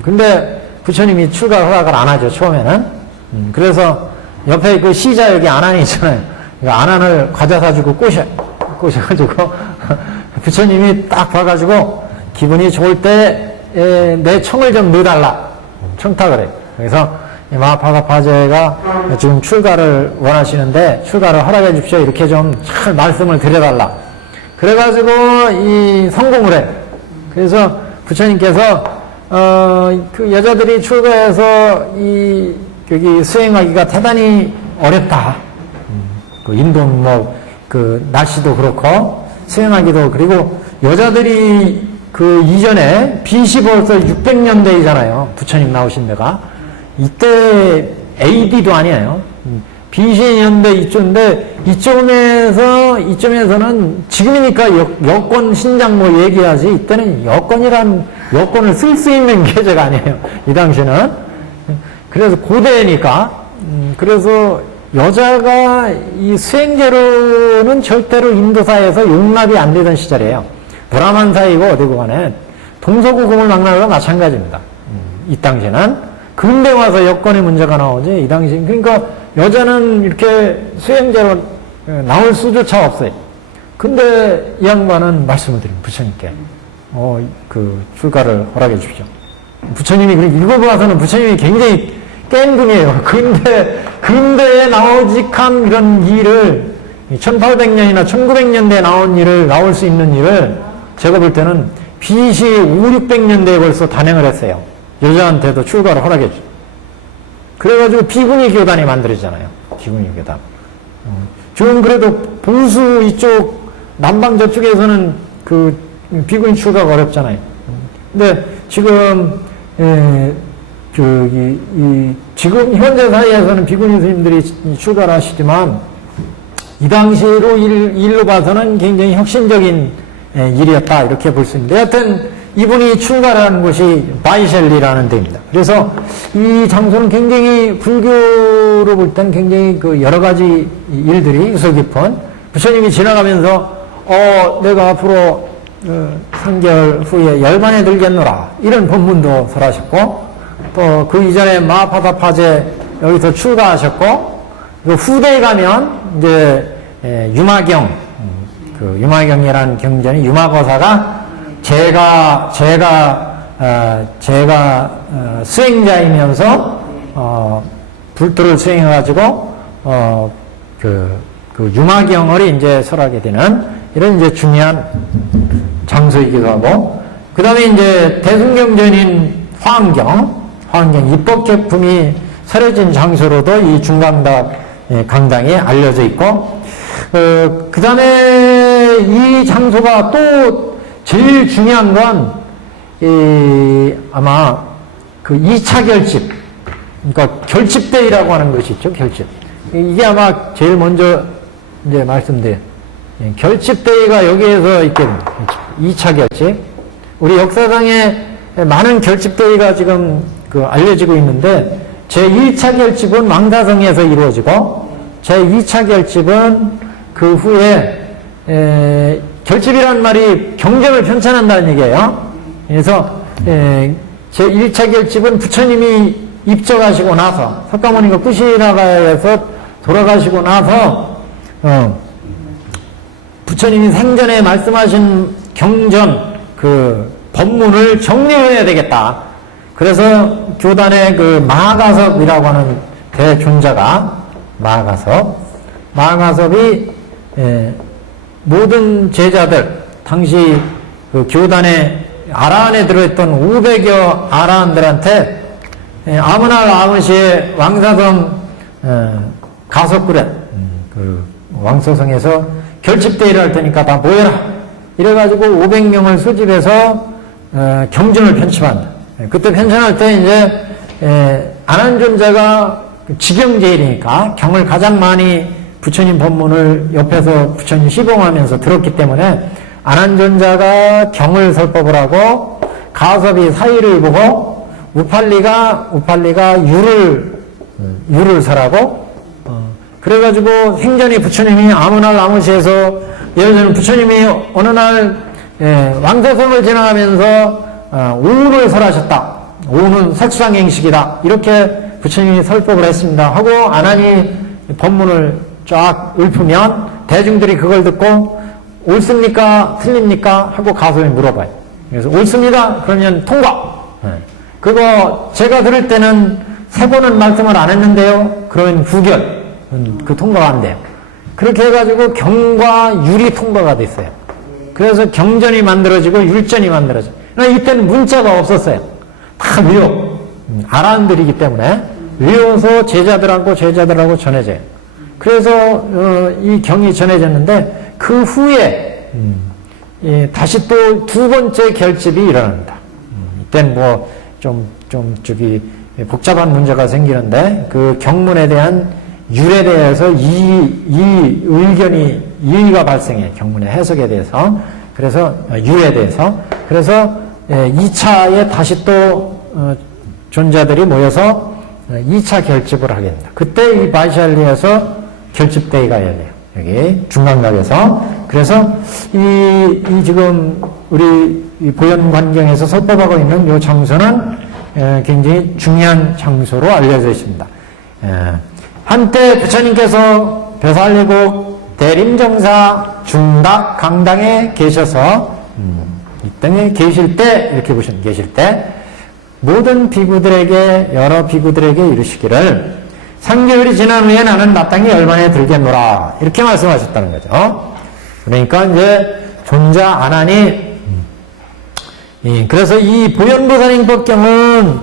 근데 부처님이 출가 허락을 안 하죠, 처음에는. 그래서 옆에 그 시자 여기 아난이 있잖아요. 아난을 과자 사주고 꼬셔가지고 부처님이 딱 봐가지고 기분이 좋을 때 내 청을 좀 넣어달라. 청탁을 해요. 그래서 마하파사파제가 지금 출가를 원하시는데 출가를 허락해 주십시오. 이렇게 좀 잘 말씀을 드려달라. 그래가지고 이 성공을 해. 그래서 부처님께서 그 여자들이 출가해서 여기 수행하기가 대단히 어렵다. 그 인도 그 날씨도 그렇고 수행하기도 그리고 여자들이 그 이전에 BC 벌써 600년대이잖아요. 부처님 나오신 데가 이때 AD도 아니에요. BC 년대 이쪽인데 이점에서는 지금이니까 여권 신장 얘기하지 이때는 여권을 쓸 수 있는 계제가 아니에요. 이 당시는. 그래서 고대니까 그래서 여자가 이 수행제로는 절대로 인도사에서 용납이 안 되던 시절이에요. 브라만사이고 어디고 간에 동서고금을 망라가 마찬가지입니다. 이 당시는. 근대 와서 여권의 문제가 나오지 이 당시 그러니까 여자는 이렇게 수행제로 나올 수조차 없어요. 근데 이 양반은 말씀을 드립니다. 부처님께 그 출가를 허락해 주십시오. 부처님이 읽어봐서는 부처님이 굉장히 깬 분이에요. 근대에 나오직한 이런 일을 1800년이나 1900년대에 나올 수 있는 일을 제가 볼 때는 BC 5, 600년대에 벌써 단행을 했어요. 여자한테도 출가를 허락해줘. 그래가지고 비구니 교단이 만들어지잖아요. 비구니 교단. 지금 그래도 보수 이쪽 남방 저쪽에서는 그 비구니 출가가 어렵잖아요. 근데 지금 지금 현재 사회에서는 비구니 스님들이 출가를 하시지만 이 당시로 일로 봐서는 굉장히 혁신적인 일이었다 이렇게 볼 수 있는데 하여튼 이분이 출가를 한 곳이 바이셸리라는 데입니다. 그래서 이 장소는 굉장히 불교로 볼 때는 굉장히 그 여러 가지 일들이 유서 깊은 부처님이 지나가면서 내가 앞으로 3개월 후에 열반에 들겠노라 이런 법문도 설하셨고 또 그 이전에 마하파다파제 여기서 출가하셨고 그 후대에 가면 이제 유마경 그 유마경이라는 경전이 유마거사가 제가 수행자이면서 불도를 수행해가지고 그 유마경을 이제 설하게 되는 이런 이제 중요한 장소이기도 하고 그 다음에 이제 대승경전인 화엄경 입법격품이 설해진 장소로도 이 중강당 강당이 알려져 있고 그 다음에 이 장소가 또 제일 중요한 건 아마 그 2차 결집 그러니까 결집대회라고 하는 것이 있죠. 결집 이게 아마 제일 먼저 이제 말씀드린 결집대회가 여기에서 있게 됩니다. 2차 결집 우리 역사상에 많은 결집대회가 지금 그 알려지고 있는데 제1차 결집은 왕사성에서 이루어지고 제2차 결집은 그 후에 결집이라는 말이 경전을 편찬한다는 얘기예요. 그래서 제1차 결집은 부처님이 입적하시고 나서 석가모니가 쿠시나가에서 돌아가시고 나서 부처님이 생전에 말씀하신 경전 그 법문을 정리해야 되겠다. 그래서 교단의 그 마가섭이라고 하는 대존자가 마가섭이 모든 제자들 당시 그 교단의 아라한에 들어있던 500여 아라한들한테 아무날 아무 시에 왕사성 가석구렛 그 왕서성에서 결집대회를 할 테니까 다 모여라 이래가지고 500명을 소집해서 경전을 편집한다. 그때 편찬할 때 이제 안한존자가 직영제일이니까 경을 가장 많이 부처님 법문을 옆에서 부처님 시봉하면서 들었기 때문에 안한존자가 경을 설법을 하고 가섭이 사의를 보고 우팔리가 유를 설하고 그래가지고 생전에 부처님이 아무날 아무시에서 예를 들면 부처님이 어느 날 왕서성을 지나가면서 오운을 설하셨다. 오운은 색수상행식이다. 이렇게 부처님이 설법을 했습니다. 하고 안한이 법문을 쫙 읊으면 대중들이 그걸 듣고 옳습니까? 틀립니까? 하고 가섭이 물어봐요. 그래서 옳습니다. 그러면 통과. 그거 제가 들을 때는 세 번은 말씀을 안 했는데요. 그러면 부결. 그 통과가 안 돼요. 그렇게 해가지고 경과 율이 통과가 됐어요. 그래서 경전이 만들어지고 율전이 만들어져요. 이때는 문자가 없었어요. 다 외워. 아라한들이기 때문에 외워서 제자들하고 전해져요. 그래서 이 경이 전해졌는데 그 후에 다시 또 두 번째 결집이 일어납니다. 이때는 뭐 좀 복잡한 문제가 생기는데 그 경문에 대한 율에 대해서 이의가 발생해요. 결문의 해석에 대해서. 그래서 율에 대해서. 그래서 2차에 다시 또 존자들이 모여서 2차 결집을 하게 됩니다. 그때 이 바이샬리에서 결집대회가 열려요. 여기 중강각에서. 그래서 이 지금 우리 보현관경에서 설법하고 있는 이 장소는 굉장히 중요한 장소로 알려져 있습니다. 한때 부처님께서 벼살리국 대림정사 중닭 강당에 계셔서 이 땅에 계실 때 이렇게 보시면 계실 때 모든 비구들에게 여러 비구들에게 이르시기를 3개월이 지난 후에 나는 마땅히 열반에 들겠노라 이렇게 말씀하셨다는 거죠. 그러니까 이제 존자 아나니 그래서 이 보현보살인법경은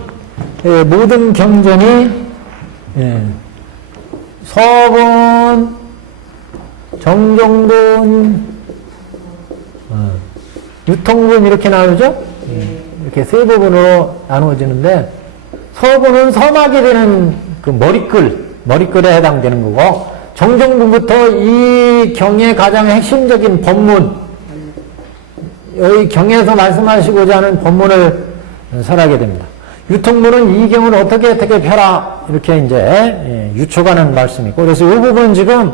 모든 경전이 서본, 정종본, 유통본 이렇게 나누죠? 이렇게 세 부분으로 나누어지는데 서본은 서막이 되는 그 머리글에 해당되는 거고 정종본부터 이 경의 가장 핵심적인 법문 여기 경에서 말씀하시고자 하는 법문을 설하게 됩니다. 유통문은 이 경을 어떻게 펴라 이렇게 이제 유촉하는 말씀이고 그래서 이 부분 지금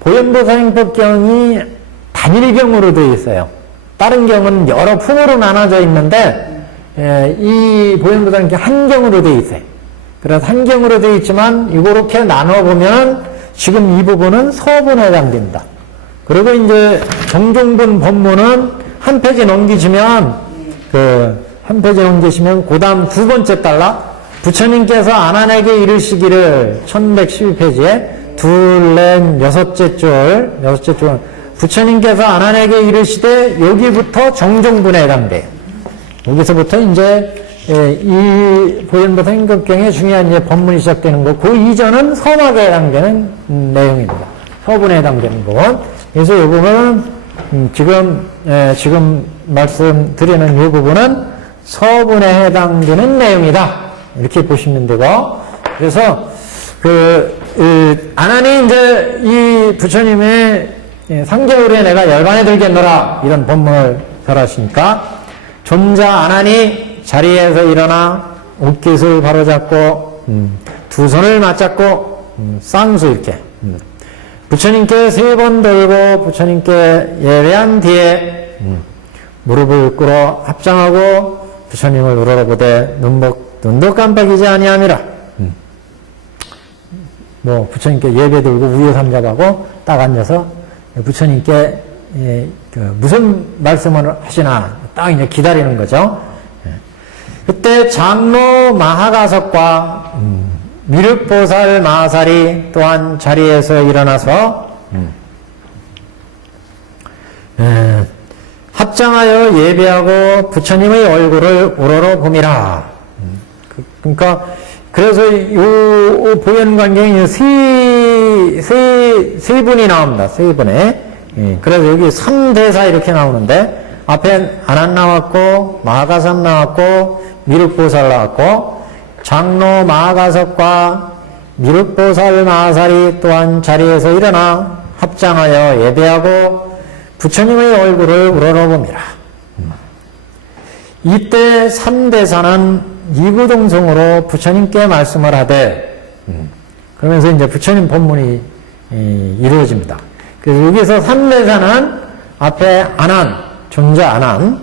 보현보살인법경이 단일경으로 되어 있어요. 다른 경은 여러 품으로 나눠져 있는데 이 보현보살인법경 한 경으로 되어 있어요. 그래서 한 경으로 되어 있지만 이렇게 나눠보면 지금 이 부분은 서본에 해당됩니다. 그리고 이제 정종본 법문은 한 페이지 넘기시면 한 페이지 넘기시면 그 다음 두 번째 달라 부처님께서 아난에게 이르시기를 1112페이지에 둘, 넷, 여섯째 줄 부처님께서 아난에게 이르시되 여기부터 정종분에 해당돼요. 여기서부터 이제 이 보현보살인법경의 중요한 이제 법문이 시작되는 거, 그 이전은 서막에 해당되는 내용입니다. 서분에 해당되는 부분. 그래서 이 부분은 지금 말씀드리는 이 부분은 서분에 해당되는 내용이다. 이렇게 보시면 되고, 그래서 아난이 이제 이 부처님의 3개월에 내가 열반에 들겠노라 이런 법문을 설하시니까 존자 아난이 자리에서 일어나 옷깃을 바로잡고 두 손을 맞잡고 쌍수 이렇게 부처님께 3번 돌고 부처님께 예배한 뒤에 무릎을 꿇어 합장하고 부처님을 우러러보되 눈도 깜빡이지 아니함이라. 뭐 부처님께 예배 들고 우유삼잡하고 딱 앉아서 부처님께 무슨 말씀을 하시나 딱 이제 기다리는 거죠. 그때 장로 마하가석과 미륵보살 마하살이 또한 자리에서 일어나서 합장하여 예배하고 부처님의 얼굴을 우러러봄이라. 그러니까 그래서 이 보현관경이 세 분이 나옵니다. 세 분에. 그래서 여기 3대사 이렇게 나오는데 앞에 아난 나왔고 마하가섭 나왔고 미륵보살 나왔고 장로 마하가섭과 미륵보살 마하살이 또한 자리에서 일어나 합장하여 예배하고 부처님의 얼굴을 우러러봅니다. 이때 3대사는 이구동성으로 부처님께 말씀을 하되 그러면서 이제 부처님 법문이 이루어집니다. 그래서 여기서 3대사는 앞에 아난, 존자 아난,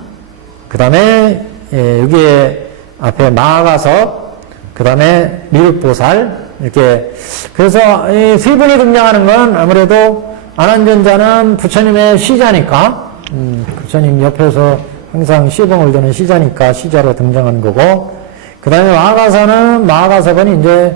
그 다음에 여기에 앞에 마하가섭, 그 다음에 미륵보살 이렇게 그래서 이 세 분이 등장하는 건 아무래도 아난존자는 부처님의 시자니까 부처님 옆에서 항상 시봉을 드는 시자니까 시자로 등장하는 거고 그 다음에 마하가섭은 이제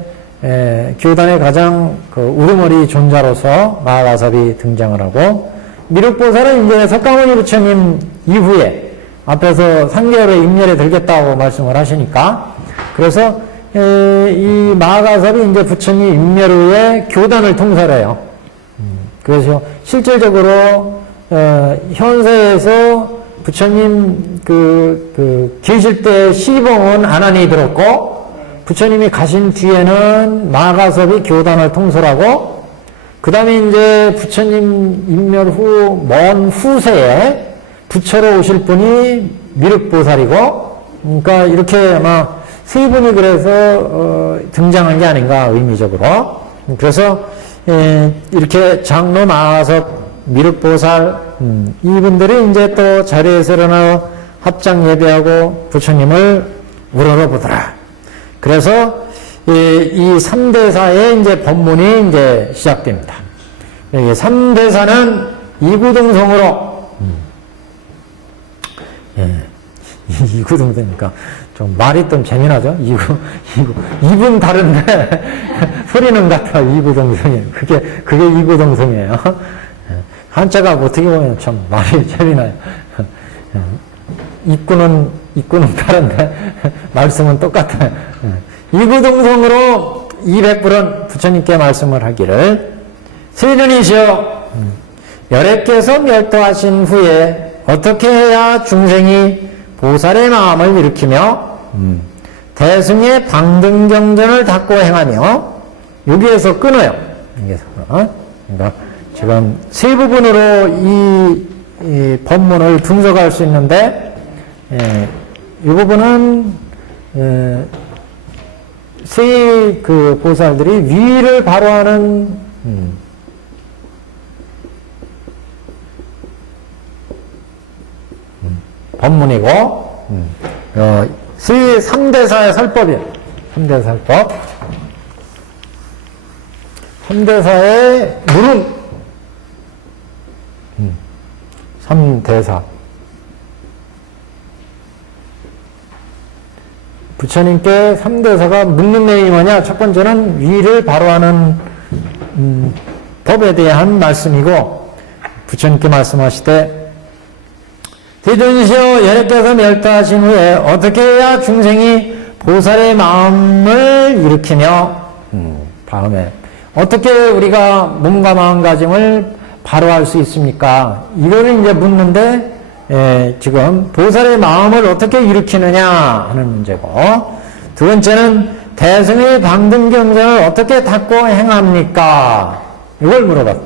교단의 가장 우두머리 존자로서 마하가섭이 등장을 하고 미륵보살은 이제 석가모니 부처님 이후에 앞에서 3개월에 임렬에 들겠다고 말씀을 하시니까 그래서 이 마하가섭이 이제 부처님 임렬 후에 교단을 통솔해요. 그래서 실질적으로 현세에서 부처님 계실 때 시봉은 아난이 들었고 부처님이 가신 뒤에는 마하가섭이 교단을 통솔하고 그 다음에 이제 부처님 임멸 후 먼 후세에 부처로 오실 분이 미륵보살이고 그러니까 이렇게 아마 세 분이 그래서 등장한 게 아닌가 의미적으로 그래서 이렇게 장로 마하가섭 미륵보살 이분들이 이제 또 자리에서 일어나 합장 예배하고 부처님을 우러러보더라. 그래서 이 3대사의 이제 법문이 이제 시작됩니다. 여기 3대사는 이구동성으로 이구동성이니까 좀 말이 좀 재미나죠? 입은 다른데 소리는 같아. 이구동성이에요. 그게 이구동성이에요. 한자가 어떻게 보면 참 말이 재미나요. 입구는 다른데 말씀은 똑같아요. 이구동성으로 200불은 부처님께 말씀을 하기를 세존이시여 열애께서 멸도하신 후에 어떻게 해야 중생이 보살의 마음을 일으키며 대승의 방등경전을 닦고 행하며 여기에서 끊어요. 여기에서 그러니까 지금 세 부분으로 이 법문을 분석할 수 있는데 이 부분은 세 그 보살들이 위를 바로하는 법문이고, 3대사의 설법이에요. 3대 설법. 3대사의 물음. 3대사. 부처님께 3대사가 묻는 내용이 뭐냐? 첫 번째는 위를 바로하는 법에 대한 말씀이고, 부처님께 말씀하시되 대존이시여 열애께서 멸도하신 후에 어떻게 해야 중생이 보살의 마음을 일으키며 다음에 어떻게 우리가 몸과 마음가짐을 바로할 수 있습니까? 이거를 이제 묻는데 지금 보살의 마음을 어떻게 일으키느냐 하는 문제고, 두 번째는 대승의 방등경전을 어떻게 닦고 행합니까? 이걸 물어봤어요.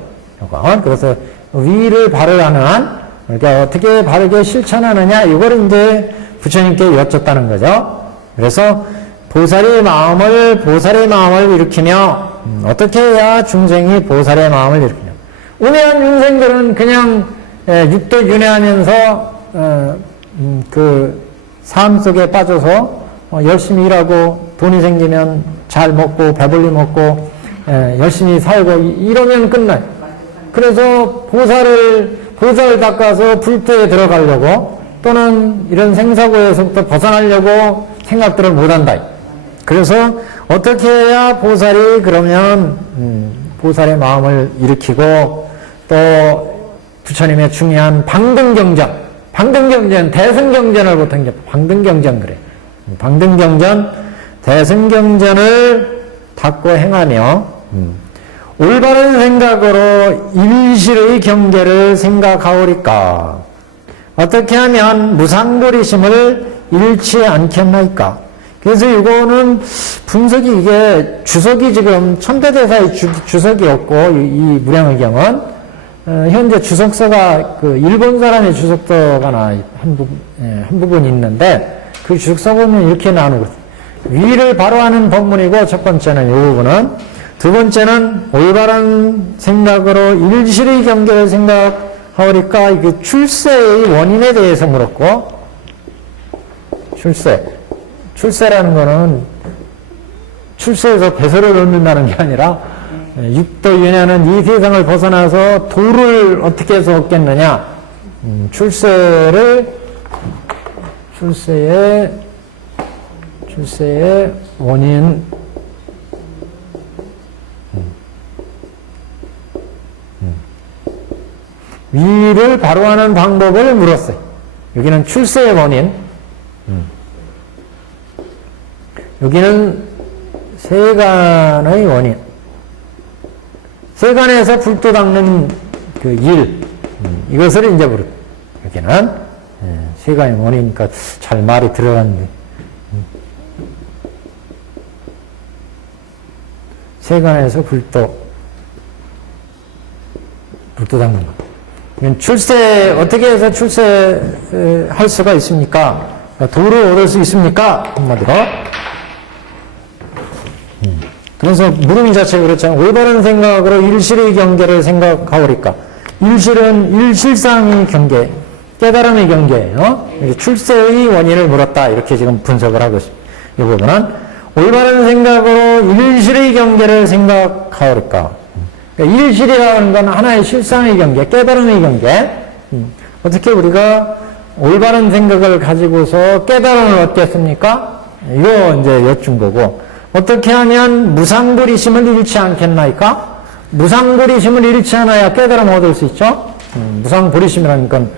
그래서 위를 바르라는 한 그러니까 어떻게 바르게 실천하느냐 이걸 이제 부처님께 여쭙다는 거죠. 그래서 보살의 마음을 일으키며 어떻게 해야 중생이 보살의 마음을 일으키냐. 우매한 중생들은 그냥 육도 윤회하면서 그 삶 속에 빠져서 열심히 일하고 돈이 생기면 잘 먹고 배불리 먹고 열심히 살고 이러면 끝나요. 그래서 보살 닦아서 불도에 들어가려고 또는 이런 생사고에서부터 벗어나려고 생각들을 못한다. 그래서 어떻게 해야 보살이 그러면 보살의 마음을 일으키고 또 부처님의 중요한 방등경전, 대승경전을 보통 이제 방등경전 그래. 방등경전, 대승경전을 닦고 행하며 올바른 생각으로 일실의 경계를 생각하오리까? 어떻게 하면 무상도리심을 잃지 않겠나이까? 그래서 이거는 분석이 이게 주석이 지금 천대대사의 주석이 없고 이 무량의경은 현재 주석서가 그 일본 사람의 주석서가 한 부분이 있는데 그 주석서 보면 이렇게 나누거든요. 위를 바로하는 법문이고 첫 번째는 이 부분은, 두 번째는 올바른 생각으로 일실의 경계를 생각하오리까? 이게 출세의 원인에 대해서 물었고, 출세라는 거는 출세에서 배설을 얻는다는 게 아니라 육도 윤회는 이 세상을 벗어나서 도를 어떻게 해서 얻겠느냐. 출세의 원인, 위를 바로하는 방법을 물었어요. 여기는 출세의 원인, 여기는 세간의 원인, 세간에서 불도 닦는 그 일, 이것을 이제 물었어요. 여기는 세간의 원인이니까 잘 말이 들어갔는데, 세간에서 불도 닦는 것. 출세, 어떻게 해서 출세할 수가 있습니까? 도를 얻을 수 있습니까? 한마디로. 그래서 물음 자체가 그렇잖아요. 올바른 생각으로 일실의 경계를 생각하오리까? 일실은 일실상의 경계, 깨달음의 경계예요. 출세의 원인을 물었다. 이렇게 지금 분석을 하고 있습니다. 이 부분은 올바른 생각으로 일실의 경계를 생각하오리까? 그러니까 일실이라는 건 하나의 실상의 경계, 깨달음의 경계. 어떻게 우리가 올바른 생각을 가지고서 깨달음을 얻겠습니까? 이거 이제 여쭌 거고, 어떻게 하면 무상부리심을 잃지 않겠나이까? 무상부리심을 잃지 않아야 깨달음을 얻을 수 있죠? 무상부리심이라는 건,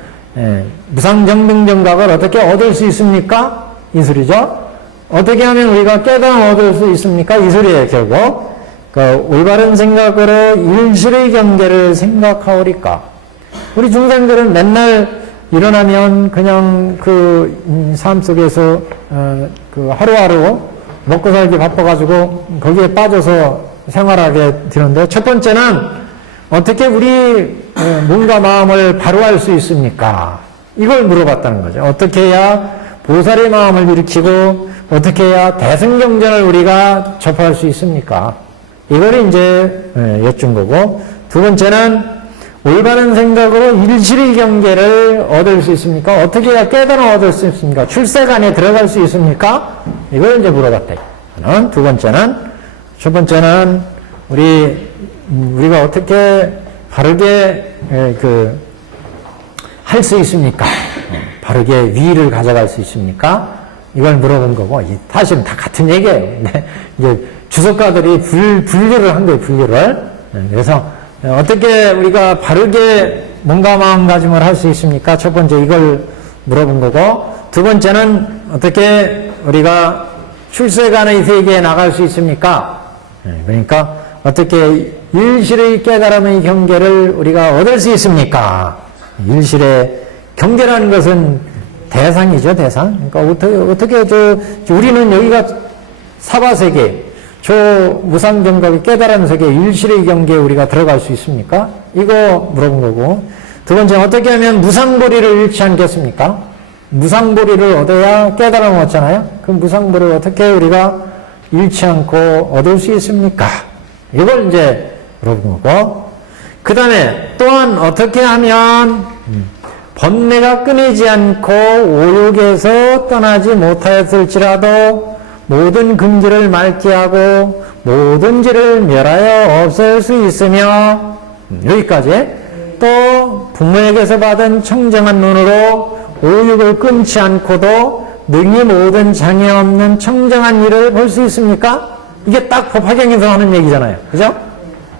무상정등정각을 어떻게 얻을 수 있습니까? 이 소리죠? 어떻게 하면 우리가 깨달음을 얻을 수 있습니까? 이 소리예요, 결국. 그 올바른 생각으로 일실의 경계를 생각하오리까? 우리 중생들은 맨날 일어나면 그냥 그 삶 속에서 그 하루하루 먹고 살기 바빠가지고 거기에 빠져서 생활하게 되는데, 첫 번째는 어떻게 우리 몸과 마음을 바로할 수 있습니까? 이걸 물어봤다는 거죠. 어떻게 해야 보살의 마음을 일으키고 어떻게 해야 대승경전을 우리가 접할 수 있습니까? 이걸 이제 여쭌 거고, 두 번째는 올바른 생각으로 일실의 경계를 얻을 수 있습니까? 어떻게 해야 깨달음을 얻을 수 있습니까? 출세관에 들어갈 수 있습니까? 이걸 이제 물어봤다. 두 번째는, 첫 번째는 우리가 어떻게 바르게 할 수 있습니까? 바르게 위를 가져갈 수 있습니까? 이걸 물어본 거고, 사실은 다 같은 얘기예요. 이제 주석가들이 분류를 한 거예요, 분류를. 그래서 어떻게 우리가 바르게 몸과 마음가짐을 할 수 있습니까? 첫 번째 이걸 물어본 거고, 두 번째는 어떻게 우리가 출세관의 세계에 나갈 수 있습니까? 그러니까 어떻게 일실의 깨달음의 경계를 우리가 얻을 수 있습니까? 일실의 경계라는 것은 대상이죠, 대상. 그러니까 어떻게 우리는 여기가 사바세계, 저 무상정각의 깨달은 세계 일실의 경계에 우리가 들어갈 수 있습니까? 이거 물어본 거고, 두 번째 어떻게 하면 무상보리를 잃지 않겠습니까? 무상보리를 얻어야 깨달음을 얻잖아요. 그 무상보리를 어떻게 우리가 잃지 않고 얻을 수 있습니까? 이걸 이제 물어본 거고, 그 다음에 또한 어떻게 하면 번뇌가 끊이지 않고 오욕에서 떠나지 못하였을지라도 모든 금지를 맑게 하고 모든 죄를 멸하여 없앨 수 있으며, 여기까지. 또 부모에게서 받은 청정한 눈으로 오욕을 끊지 않고도 능히 모든 장애 없는 청정한 일을 볼 수 있습니까? 이게 딱 법화경에서 하는 얘기잖아요. 그죠?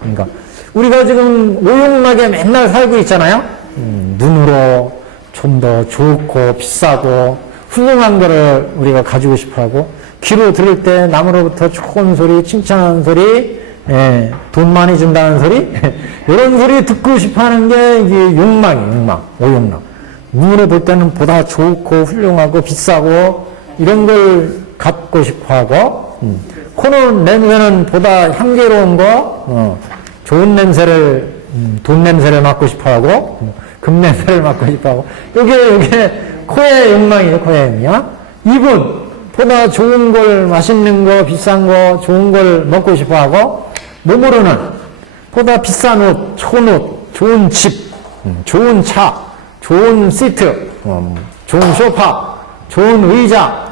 그러니까 우리가 지금 오욕나게 맨날 살고 있잖아요. 눈으로 좀 더 좋고 비싸고 훌륭한 거를 우리가 가지고 싶어하고, 귀로 들을 때 남으로부터 좋은 소리, 칭찬하는 소리, 돈 많이 준다는 소리, 이런 소리 듣고 싶어하는 게 이게 욕망이에요. 오욕락. 눈으로 볼 때는 보다 좋고 훌륭하고 비싸고 이런 걸 갖고 싶어하고, 코는 냄새는 보다 향기로운 거, 좋은 냄새를, 돈 냄새를 맡고 싶어하고, 금 냄새를 맡고 싶어하고, 이게 코의 욕망이에요, 코의 욕망. 입은 보다 좋은 걸, 맛있는 거, 비싼 거, 좋은 걸 먹고 싶어하고, 몸으로는 보다 비싼 옷, 좋은 집, 좋은 차, 좋은 시트, 좋은 소파, 좋은 의자,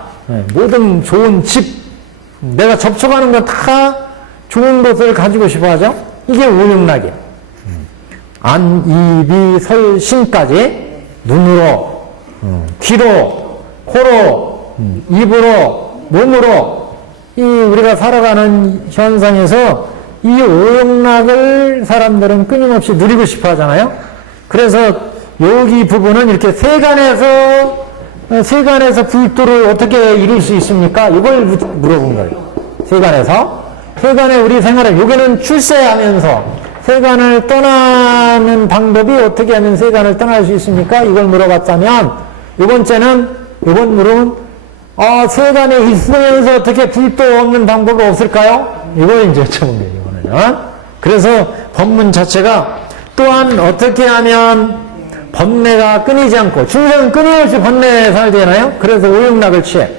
모든 좋은 집, 내가 접촉하는 거 다 좋은 것을 가지고 싶어 하죠? 이게 오욕락이에요. 안, 입이, 설, 신까지 눈으로, 귀로, 코로, 입으로, 몸으로 이 우리가 살아가는 현상에서 이 오욕락을 사람들은 끊임없이 누리고 싶어 하잖아요. 그래서 여기 부분은 이렇게 세간에서 불도를 어떻게 이룰 수 있습니까? 이걸 물어본 거예요. 세간에 우리 생활을, 여기는 출세하면서 세간을 떠나는 방법이 어떻게 하면 세간을 떠날 수 있습니까? 이걸 물어봤다면, 이번 물음은, 세간에 있으면서 어떻게 불도 없는 방법이 없을까요? 이걸 이제 여쭤본 거예요, 이거는. 그래서 법문 자체가 또한 어떻게 하면 번뇌가 끊이지 않고, 중생은 끊임없이 번뇌에 살잖아요? 그래서 오욕락을 취해.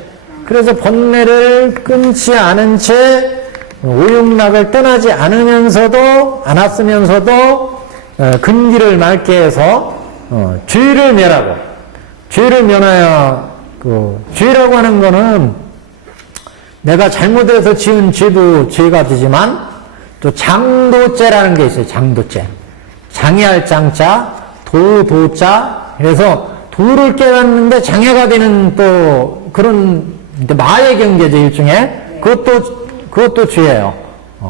그래서 번뇌를 끊지 않은 채 오욕락을 떠나지 않았으면서도 근기를 맑게 해서 죄를 멸하고, 죄를 면하여, 죄라고 하는 거는 내가 잘못해서 지은 죄도 죄가 되지만, 또 장도죄라는 게 있어요. 장도죄. 장애할 장자, 도자. 그래서 도를 깨닫는데 장애가 되는 또 그런 마의 경계죠, 일종의. 그것도 죄예요.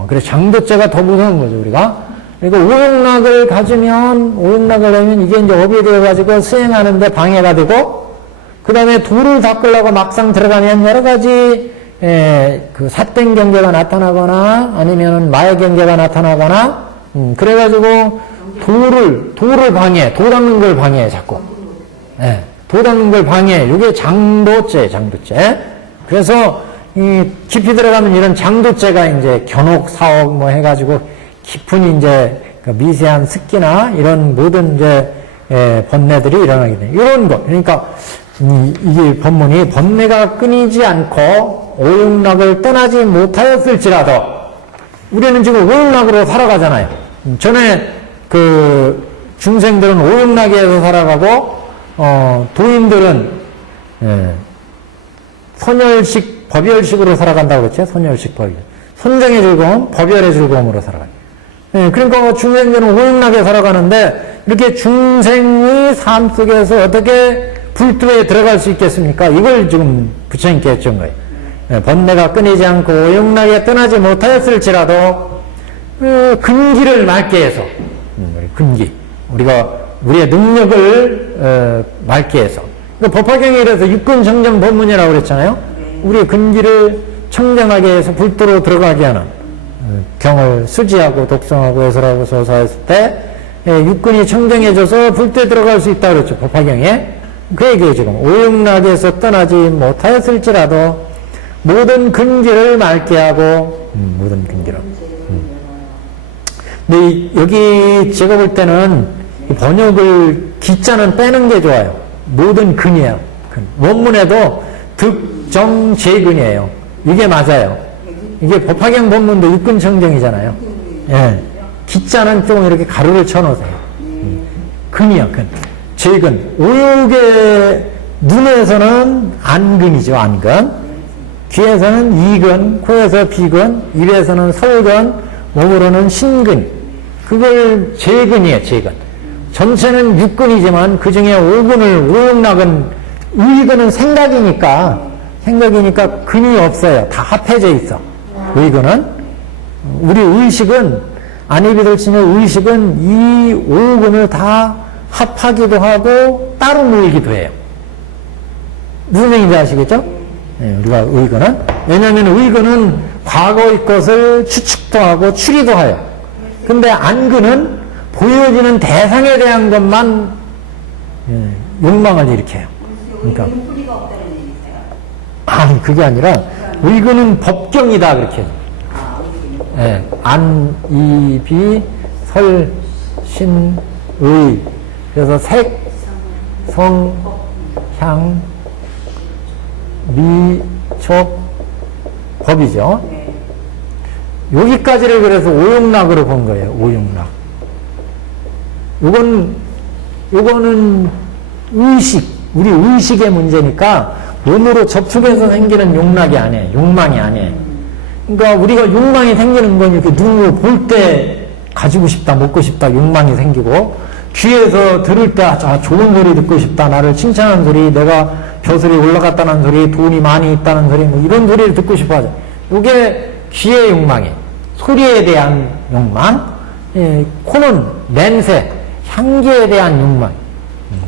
그래서 장도죄가 더 무서운 거죠, 우리가. 그러니까 오용락을 가지면, 오용락을 하면 이게 이제 업이 되어가지고 수행하는데 방해가 되고, 그 다음에 도를 닦으려고 막상 들어가면 여러 가지, 그 삿된 경계가 나타나거나, 아니면 마의 경계가 나타나거나, 그래가지고 도를 방해, 도 닦는 걸 방해해, 자꾸. 도 닦는 걸 방해해. 이게 장도죄. 그래서, 깊이 들어가면 이런 장도죄가 이제 견옥, 사옥 뭐 해가지고 깊은 이제 그 미세한 습기나 이런 모든 이제 번뇌들이 일어나게 돼요. 이런 거. 그러니까 이게 본문이 번뇌가 끊이지 않고 오용락을 떠나지 못하였을지라도 우리는 지금 오용락으로 살아가잖아요. 전에 그 중생들은 오용락에서 살아가고 도인들은 선열식 법열식으로 살아간다고 그랬죠? 선열식 법열. 선정의 즐거움, 법열의 즐거움으로 살아가요. 그러니까 중생들은 오용락에 살아가는데 이렇게 중생의 삶 속에서 어떻게 불도에 들어갈 수 있겠습니까? 이걸 지금 부처님께 여쭤본 거예요. 번뇌가 끊이지 않고 오용락에 떠나지 못하였을지라도 근기를 맑게 해서 근기. 우리의 능력을 맑게 해서. 그러니까 법화경에 이래서 육근정정 법문이라고 그랬잖아요. 우리 근기를 청정하게 해서 불도로 들어가게 하는 경을 수지하고 독성하고 해설하고 소사했을 때 육근이 청정해져서 불도에 들어갈 수 있다고 그랬죠. 법화경에. 그 얘기예요. 지금 오용락에서 떠나지 못하였을지라도 모든 근기를 맑게 하고 모든 근기를. 근데 여기 제가 볼 때는 번역을 기자는 빼는 게 좋아요. 모든 근이야. 원문에도 득정재근이에요. 이게 맞아요. 이게 법화경 본문도 육근청정이잖아요. 예. 기자는 조금 이렇게 가루를 쳐놓으세요. 근이야, 근. 재근. 오육의 눈에서는 안근이죠, 안근. 귀에서는 이근, 코에서 비근, 입에서는 설근, 몸으로는 신근. 그걸 재근이에요, 재근. 전체는 육근이지만 그 중에 오용락은 의근은 생각이니까 근이 없어요. 다 합해져 있어. 의근은. 우리 의식은, 안입이들 치는 의식은 이 오근을 다 합하기도 하고 따로 모이기도 해요. 무슨 얘기인지 아시겠죠? 네, 우리가 의근은. 왜냐하면 의근은 과거의 것을 추측도 하고 추리도 해요. 근데 안근은 보여지는 대상에 대한 것만 욕망을 일으켜요. 그러니까 아니 그게 아니라 의근은 법경이다 그렇게. 예, 안, 이, 비, 설, 신, 의. 그래서 색, 성, 향, 미, 촉, 법이죠. 여기까지를 그래서 오용락으로 본 거예요. 오용락. 요거는 의식, 우리 의식의 문제니까 몸으로 접촉해서 생기는 욕망이 아니에요. 욕망이 아니에요. 그러니까 우리가 욕망이 생기는 건 이렇게 누구 볼 때 가지고 싶다, 먹고 싶다 욕망이 생기고 귀에서 들을 때 좋은 소리 듣고 싶다, 나를 칭찬하는 소리, 내가 벼슬이 올라갔다는 소리, 돈이 많이 있다는 소리, 뭐 이런 소리를 듣고 싶어 하죠. 이게 귀의 욕망이에요. 소리에 대한 욕망, 코는 냄새, 향기에 대한 욕망.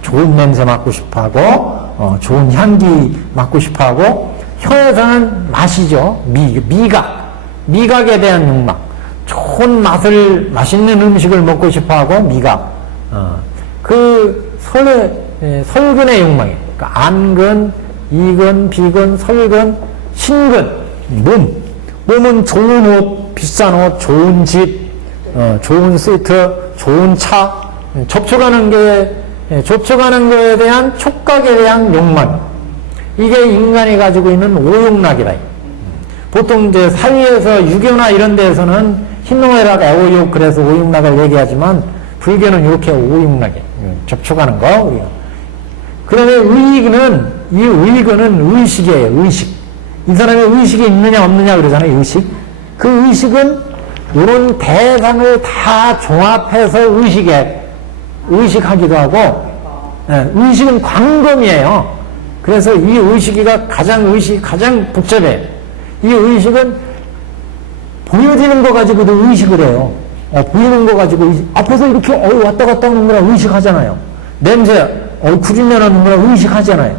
좋은 냄새 맡고 싶어 하고, 좋은 향기 맡고 싶어 하고, 혀에서는 맛이죠. 미각에 대한 욕망. 좋은 맛을, 맛있는 음식을 먹고 싶어 하고, 미각. 설근의 욕망이에요. 그러니까 안근, 이근, 비근, 설근, 신근, 몸은 좋은 옷, 비싼 옷, 좋은 집, 좋은 시트, 좋은 차, 접촉하는 거에 대한 촉각에 대한 욕망. 이게 인간이 가지고 있는 오용락이다. 보통 이제 사회에서 유교나 이런 데에서는 hin노애락, 애오욕, 그래서 오용락을 얘기하지만 불교는 이렇게 오용락이에요. 접촉하는 거, 우리가. 그러면 이 의근은 의식이에요, 의식. 이 사람의 의식이 있느냐, 없느냐 그러잖아요, 의식. 그 의식은 이런 대상을 다 종합해서 의식하기도 하고, 의식은 광범위해요. 그래서 이 의식이가 의식이 가장 복잡해요. 이 의식은 보여지는 거 가지고도 의식을 해요. 보이는 거 가지고 앞에서 이렇게 왔다 갔다 하는 거라 의식하잖아요. 냄새, 구린내 나는 거라 의식하잖아요.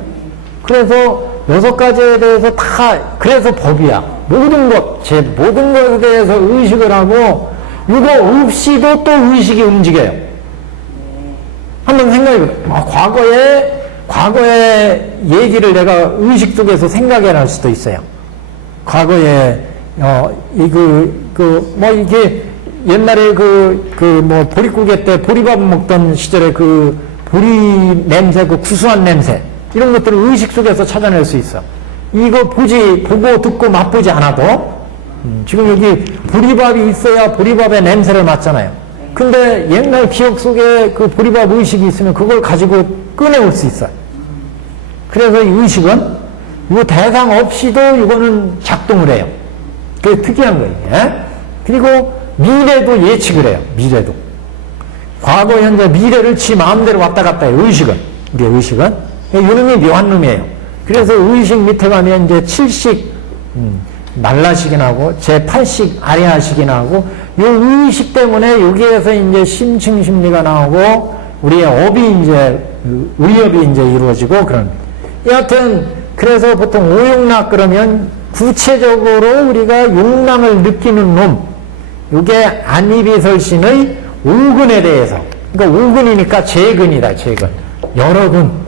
그래서 6가지에 대해서 다 그래서 법이야. 모든 것에 대해서 의식을 하고 이거 없이도 또 의식이 움직여요. 한번 생각해보세요. 과거의 얘기를 내가 의식 속에서 생각해 낼 수도 있어요. 과거에 이게 옛날에 보릿고개 때 보리밥 먹던 시절에 보리 냄새, 구수한 냄새, 이런 것들을 의식 속에서 찾아낼 수 있어. 이거 보고 듣고 맛보지 않아도, 지금 여기 보리밥이 있어야 보리밥의 냄새를 맡잖아요. 근데 옛날 기억 속에 그 보리밥 의식이 있으면 그걸 가지고 꺼내올 수 있어요. 그래서 이 의식은, 이 대상 없이도 이거는 작동을 해요. 그게 특이한 거예요. 예? 그리고 미래도 예측을 해요. 미래도. 과거, 현재, 미래를 지 마음대로 왔다 갔다 해요. 의식은. 우리의 의식은. 이놈이 묘한 놈이에요. 그래서 의식 밑에 가면 이제 7식, 말라식이 나오고, 제8식, 아리아식이 나오고, 이 의식 때문에 여기에서 이제 심층 심리가 나오고, 우리의 의업이 이제 이루어지고, 그런. 여하튼, 그래서 보통 오욕락 그러면 구체적으로 우리가 욕랑을 느끼는 놈, 이게 안이비설신의 오근에 대해서, 그러니까 오근이니까 재근이다, 재근. 여러 근.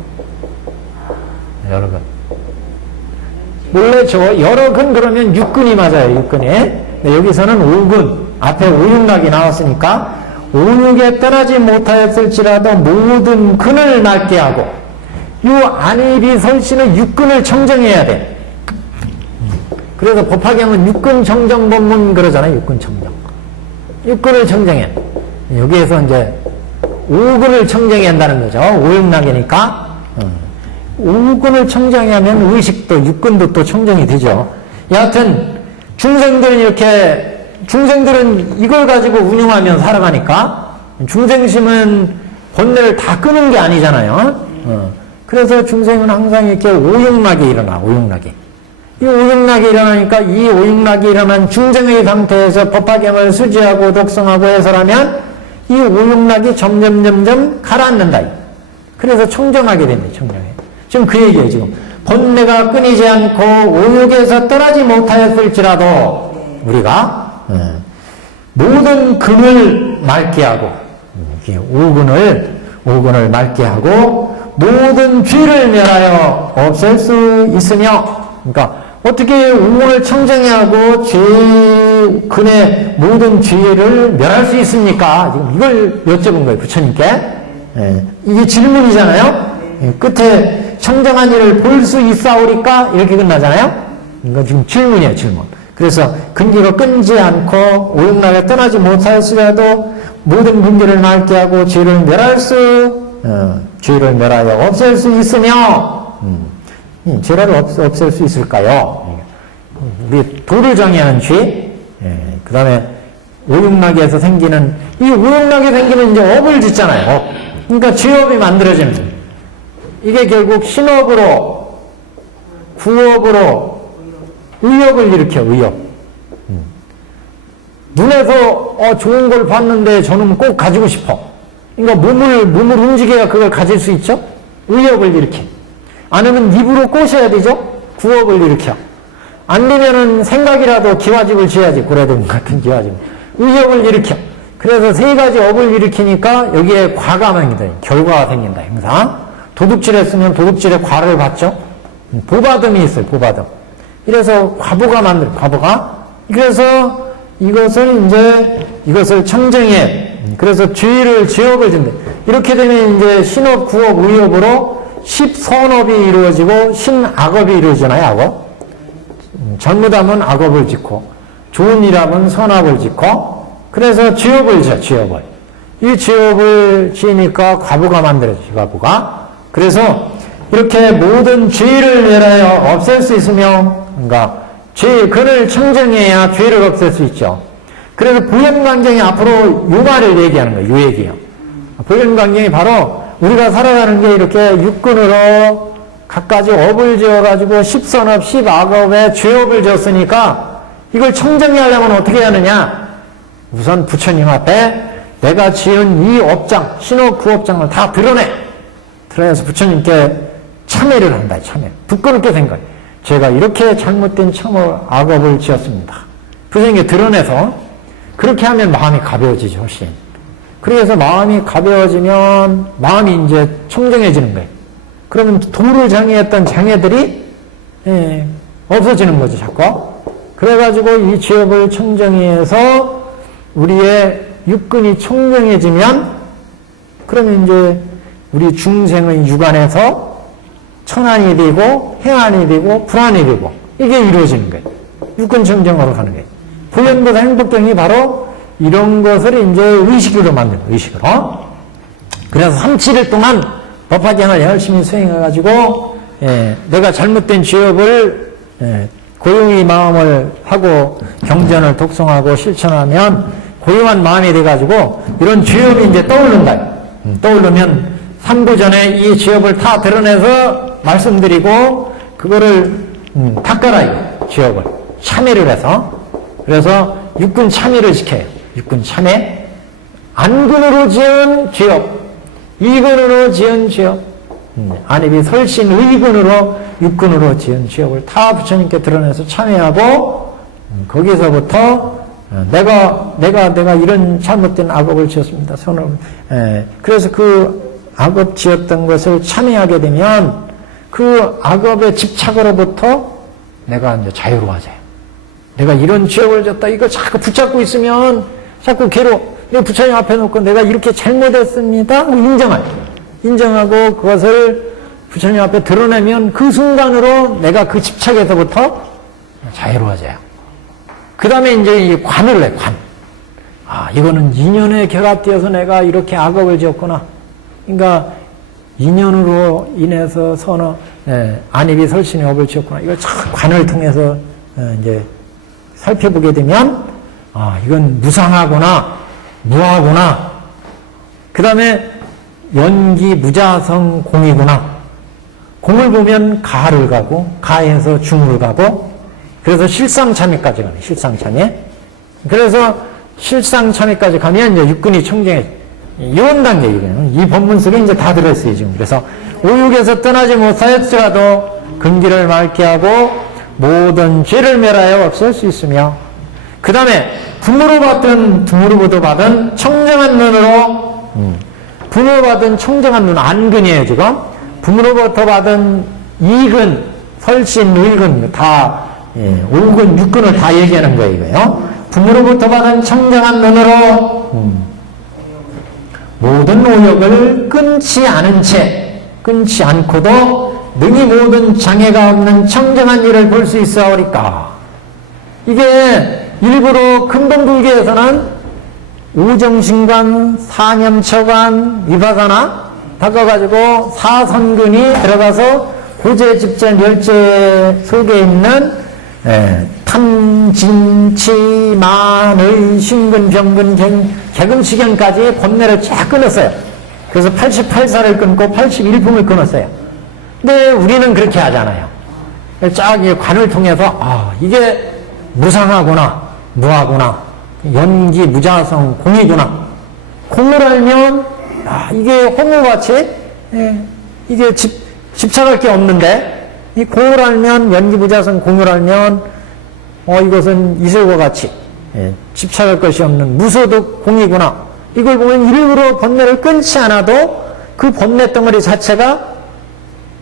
원래 여러 근 그러면 6근이 맞아요, 6근에. 여기서는 5근, 앞에 오육락이 나왔으니까, 오육에 떠나지 못하였을지라도 모든 근을 맑게 하고, 이 안이비설신의 6근을 청정해야 돼. 그래서 법화경은 6근 청정 법문 그러잖아요, 6근 청정. 6근을 청정해. 여기에서 이제 5근을 청정해야 한다는 거죠. 오육락이니까. 5근을 청정하면 의식도 6근도 또 청정이 되죠. 여하튼 중생들은 이걸 가지고 운용하면 살아가니까 중생심은 본래를 다 끄는 게 아니잖아요. 그래서 중생은 항상 이렇게 오육락이 일어나. 이 오육락이 일어나니까 이 오육락이 일어난 중생의 상태에서 법화경을 수지하고 독성하고 해설하면 이 오육락이 점점 가라앉는다. 그래서 청정하게 됩니다. 청정해. 지금 그 얘기예요. 지금 본래가 끊이지 않고 오육에서 떠나지 못하였을지라도 우리가 모든 근을 맑게 하고 오근을 맑게 하고 모든 죄를 멸하여 없앨 수 있으며, 그러니까 어떻게 오근을 청정해야 하고 근의 모든 죄를 멸할 수 있습니까? 지금 이걸 여쭤본 거예요, 부처님께. 이게 질문이잖아요. 끝에 청정한 일을 볼 수 있사오리까? 이렇게 끝나잖아요. 이건 지금 질문이에요, 질문. 그래서 근기가 끊지 않고 오육락에 떠나지 못하였으라도 모든 근기를 맑게 하고 죄를 멸하여 없앨 수 있으며, 죄를 없앨 수 있을까요? 우리 도를 정의하는 죄, 그 다음에 오육락에서 생기는, 이 오육락에 생기는 이제 업을 짓잖아요. 그러니까 죄업이 만들어집니다. 이게 결국 신업으로, 구업으로 의업을 일으켜, 의업. 눈에서 좋은 걸 봤는데 저는 꼭 가지고 싶어. 그러니까 몸을 움직여야 그걸 가질 수 있죠? 의업을 일으켜. 아니면 입으로 꼬셔야 되죠? 구업을 일으켜. 안 되면은 생각이라도 기와집을 지어야지, 고래등 같은 기와집. 의업을 일으켜. 그래서 3가지 업을 일으키니까 여기에 과감합니다. 결과가 생긴다, 항상. 도둑질 했으면 도둑질의 과를 받죠? 보받음이 있어요, 보받음. 이래서 과보가. 그래서 이것을 청정해. 그래서 죄업을 준대. 이렇게 되면 이제 신업, 구업, 의업으로 10선업이 이루어지고 신악업이 이루어지잖아요, 악업. 잘못하면 악업을 짓고, 좋은 일하면 선악을 짓고, 그래서 죄업을 지어, 죄업을. 이 죄업을 지으니까 과부가 만들어지죠, 과부가. 그래서 이렇게 모든 죄를 멸하여 없앨 수 있으며, 그러니까 근을 청정해야 죄를 없앨 수 있죠. 그래서 보현광경이 앞으로 요 말을 얘기하는 거예요, 요 얘기요. 보현광경이 바로 우리가 살아가는 게 이렇게 육근으로 갖가지 업을 지어가지고 십선업, 십악업에 죄업을 지었으니까 이걸 청정히 하려면 어떻게 하느냐? 우선 부처님 앞에 내가 지은 이 업장, 신업 그 업장을 다 드러내. 드러내서 부처님께 참회를 한다. 참회. 부끄럽게 생각해. 제가 이렇게 잘못된 악업을 지었습니다. 부처님께 드러내서 그렇게 하면 마음이 가벼워지죠. 훨씬. 그래서 마음이 가벼워지면 마음이 이제 청정해지는 거예요. 그러면 도를 장애했던 장애들이 없어지는 거죠. 자꾸. 그래가지고 이 죄업을 청정히 해서 우리의 육근이 청정해지면 그러면 이제 우리 중생의 육안에서 천안이 되고 해안이 되고 불안이 되고 이게 이루어지는 거예요. 육근 청정으로 가는 거예요. 보현보다 행복경이 바로 이런 것을 이제 의식으로 만드는 거예요. 의식으로. 그래서 37일 동안 법화경을 열심히 수행해가지고 내가 잘못된 죄업을 고용의 마음을 하고 경전을 독송하고 실천하면 고용한 마음이 돼가지고 이런 죄업이 이제 떠오른다. 떠오르면 3부 전에 이 죄업을 다 드러내서 말씀드리고 그거를 닦아라요. 죄업을 참회를 해서. 그래서 육근 참회를 시켜요. 육근 참회. 안근으로 지은 죄업, 이근으로 지은 죄업, 안입이 설신 의근으로 육근으로 지은 죄업을 다 부처님께 드러내서 참회하고 거기서부터 내가 이런 잘못된 악업을 지었습니다. 그래서 그 악업 지었던 것을 참회하게 되면 그 악업의 집착으로부터 내가 이제 자유로워져요. 내가 이런 죄업을 졌다. 이거 자꾸 붙잡고 있으면 자꾸 내가 부처님 앞에 놓고 내가 이렇게 잘못했습니다. 인정하고 그것을 부처님 앞에 드러내면 그 순간으로 내가 그 집착에서부터 자유로워져요. 그 다음에 이제 이 관을 내, 관. 이거는 인연에 결합되어서 내가 이렇게 악업을 지었구나. 그러니까 인연으로 인해서 안입이 설신의 업을 지었구나. 이걸 참 관을 통해서 이제 살펴보게 되면 이건 무상하구나, 무하구나. 그 다음에 연기 무자성 공이구나. 공을 보면 가를 가고 가에서 중을 가고 그래서 실상참회까지 가네. 실상참회. 그래서 실상참회까지 가면 이제 육근이 청정해. 이런 단계이거든요. 이 법문 속에 이제 다 들어있어요, 지금. 그래서 오육에서 떠나지 못하였더라도 근기를 맑게 하고 모든 죄를 멸하여 없앨 수 있으며 그 다음에 부모로부터 받은 청정한 눈으로 부모로 받은 청정한 눈, 안근이에요, 지금. 부모로부터 받은 이근, 설신, 의근 다 5근, 6근을 다 얘기하는 거예요, 이거요. 부모로부터 받은 청정한 눈으로 모든 오역을 끊지 않고도 능히 모든 장애가 없는 청정한 일을 볼 수 있어오리까. 이게 일부러 근본불교에서는 우정신관, 사념처관, 위파사나 닦아가지고 사선근이 들어가서 고제, 집전, 열제 속에 있는 탐, 진, 치, 만, 의, 신근, 병근, 개금시경까지 법례를 쫙 끊었어요. 그래서 88사를 끊고 81품을 끊었어요. 근데 우리는 그렇게 하잖아요. 쫙 관을 통해서 이게 무상하구나, 무하구나, 연기, 무자성, 공이구나. 공을 알면 이게 홍어같이 이게 집착할 게 없는데 이 공을 알면 연기, 무자성, 공을 알면 이것은 이슬과 같이 집착할 것이 없는 무소득 공이구나. 이걸 보면 일부러 번뇌를 끊지 않아도 그 번뇌 덩어리 자체가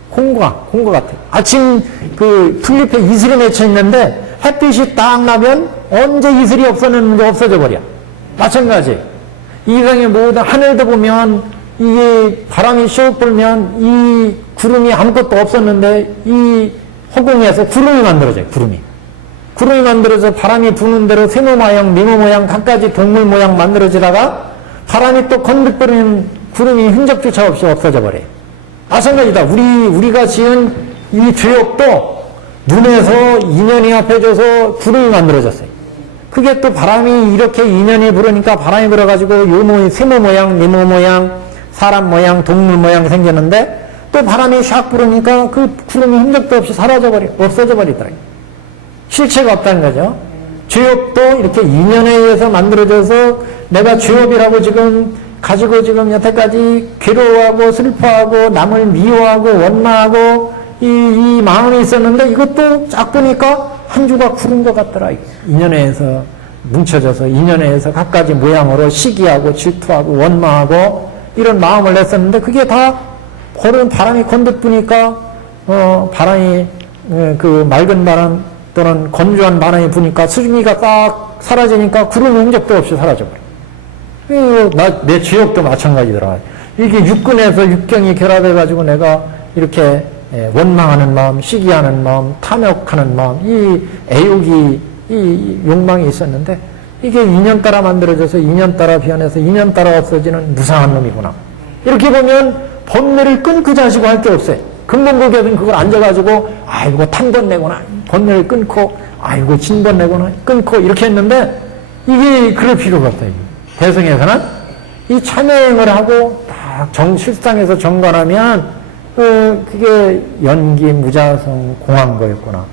공과 같아요. 아침 그 튤립에 이슬이 맺혀 있는데 햇빛이 딱 나면 언제 이슬이 없어졌는지 없어져 버려. 마찬가지. 이 세상의 모든 하늘도 보면 이게 바람이 슉 불면 이 구름이 아무것도 없었는데 이 허공에서 구름이 만들어져요. 구름이 만들어져 바람이 부는 대로 세모 모양, 미모 모양, 각가지 동물 모양 만들어지다가 바람이 또 건들버리면 구름이 흔적조차 없이 없어져 버려요. 마찬가지다. 우리가 지은 이 죄업도 눈에서 인연이 합해져서 구름이 만들어졌어요. 그게 또 바람이 이렇게 인연이 불으니까 바람이 불어가지고 세모 모양, 미모 모양, 사람 모양, 동물 모양 생겼는데 또 바람이 샥 불으니까 그 구름이 흔적도 없이 없어져 버리더라고요. 실체가 없다는 거죠. 죄업도 이렇게 인연에 의해서 만들어져서 내가 죄업이라고 지금 가지고 지금 여태까지 괴로워하고 슬퍼하고 남을 미워하고 원망하고 이 마음이 있었는데 이것도 쫙 보니까 한 주가 구른 것 같더라. 인연에 의해서 뭉쳐져서 인연에 의해서 각가지 모양으로 시기하고 질투하고 원망하고 이런 마음을 냈었는데 그게 다 바람이 건듯 부니까 바람이 그 맑은 바람 또는 건조한 바람이 부니까 수증기가 딱 사라지니까 구름 흔적도 없이 사라져버려. 내 죄업도 마찬가지더라. 이게 육근에서 육경이 결합해가지고 내가 이렇게 원망하는 마음, 시기하는 마음, 탐욕하는 마음, 이 애욕이, 이 욕망이 있었는데 이게 인연 따라 만들어져서 인연 따라 변해서 인연 따라 없어지는 무상한 놈이구나. 이렇게 보면 번뇌를 끊고 자시고 할 게 없어요. 금봉국에서는 그걸 앉아가지고 아이고 탄번뇌구나 번뇌를 끊고 아이고 진번뇌구나 끊고 이렇게 했는데 이게 그럴 필요가 없다. 대승에서는 이 참여행을 하고 딱 실상에서 정관하면 그게 연기, 무자성, 공한 거였구나.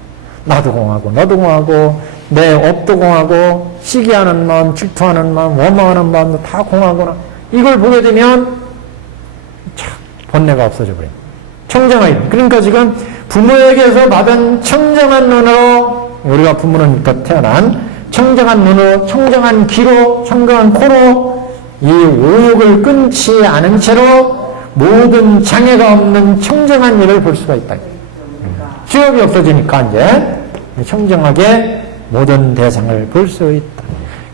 나도 공하고 너도 공하고 내 업도 공하고 시기하는 마음, 질투하는 마음, 원망하는 마음도 다 공하구나. 이걸 보게 되면 참 번뇌가 없어져 버립니다. 청정하게. 그러니까 지금 부모에게서 받은 청정한 눈으로 우리가 부모는 태어난 청정한 눈으로, 청정한 귀로, 청정한 코로 이 오욕을 끊지 않은 채로 모든 장애가 없는 청정한 일을 볼 수가 있다. 죄업이 없어지니까 이제 청정하게 모든 대상을 볼 수 있다.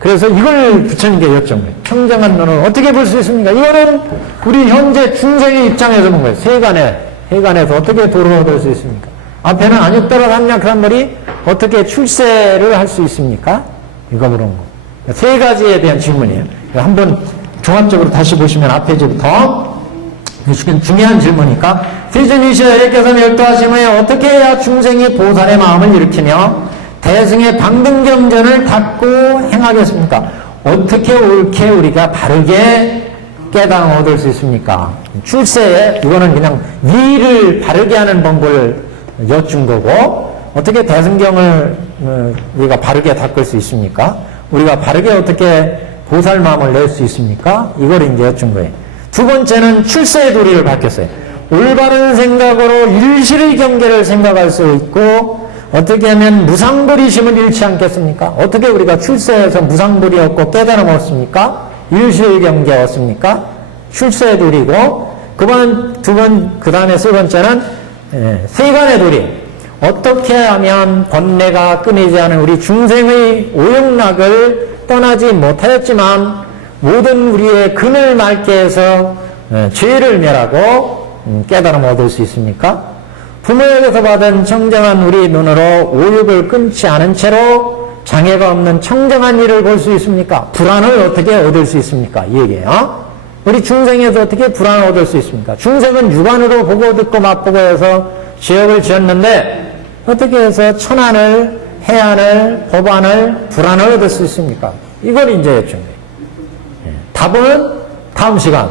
그래서 이걸 부처님께 여쭤본 거예요. 청정한 눈을 어떻게 볼 수 있습니까? 이거는 우리 현재 중생의 입장에서 본 거예요. 세간에서 어떻게 도를 얻을 수 있습니까? 앞에는 안육도로 삼약삼물이 어떻게 출세를 할 수 있습니까? 이거 물은 거. 세 가지에 대한 질문이에요. 한번 종합적으로 다시 보시면 앞에 이제부터 중요한 질문이니까 세존이시여께서 멸도하심에 어떻게 해야 중생이 보살의 마음을 일으키며 대승의 방등경전을 닦고 행하겠습니까? 어떻게 옳게 우리가 바르게 깨달음 얻을 수 있습니까? 출세에 이거는 그냥 위를 바르게 하는 방법을 여쭌 거고 어떻게 대승경을 우리가 바르게 닦을 수 있습니까? 우리가 바르게 어떻게 보살 마음을 낼 수 있습니까? 이걸 이제 여쭌 거예요. 두 번째는 출세의 도리를 밝혔어요. 올바른 생각으로 일실의 경계를 생각할 수 있고 어떻게 하면 무상불이심을 잃지 않겠습니까? 어떻게 우리가 출세해서 무상불이 얻고 깨달음 얻습니까? 일실 경계 얻습니까? 출세의 도리고 그 다음에 세 번째는 세간의 도리. 어떻게 하면 번뇌가 끊이지 않은 우리 중생의 오욕락을 떠나지 못하였지만 모든 우리의 근을 맑게 해서 죄를 멸하고 깨달음을 얻을 수 있습니까? 부모에게서 받은 청정한 우리 눈으로 오욕을 끊지 않은 채로 장애가 없는 청정한 일을 볼 수 있습니까? 불안을 어떻게 얻을 수 있습니까? 이 얘기예요. 우리 중생에서 어떻게 불안을 얻을 수 있습니까? 중생은 육안으로 보고 듣고 맛보고 해서 죄업을 지었는데 어떻게 해서 천안을, 해안을, 법안을, 불안을 얻을 수 있습니까? 이걸 이제 여쭤요. 답은 다음 시간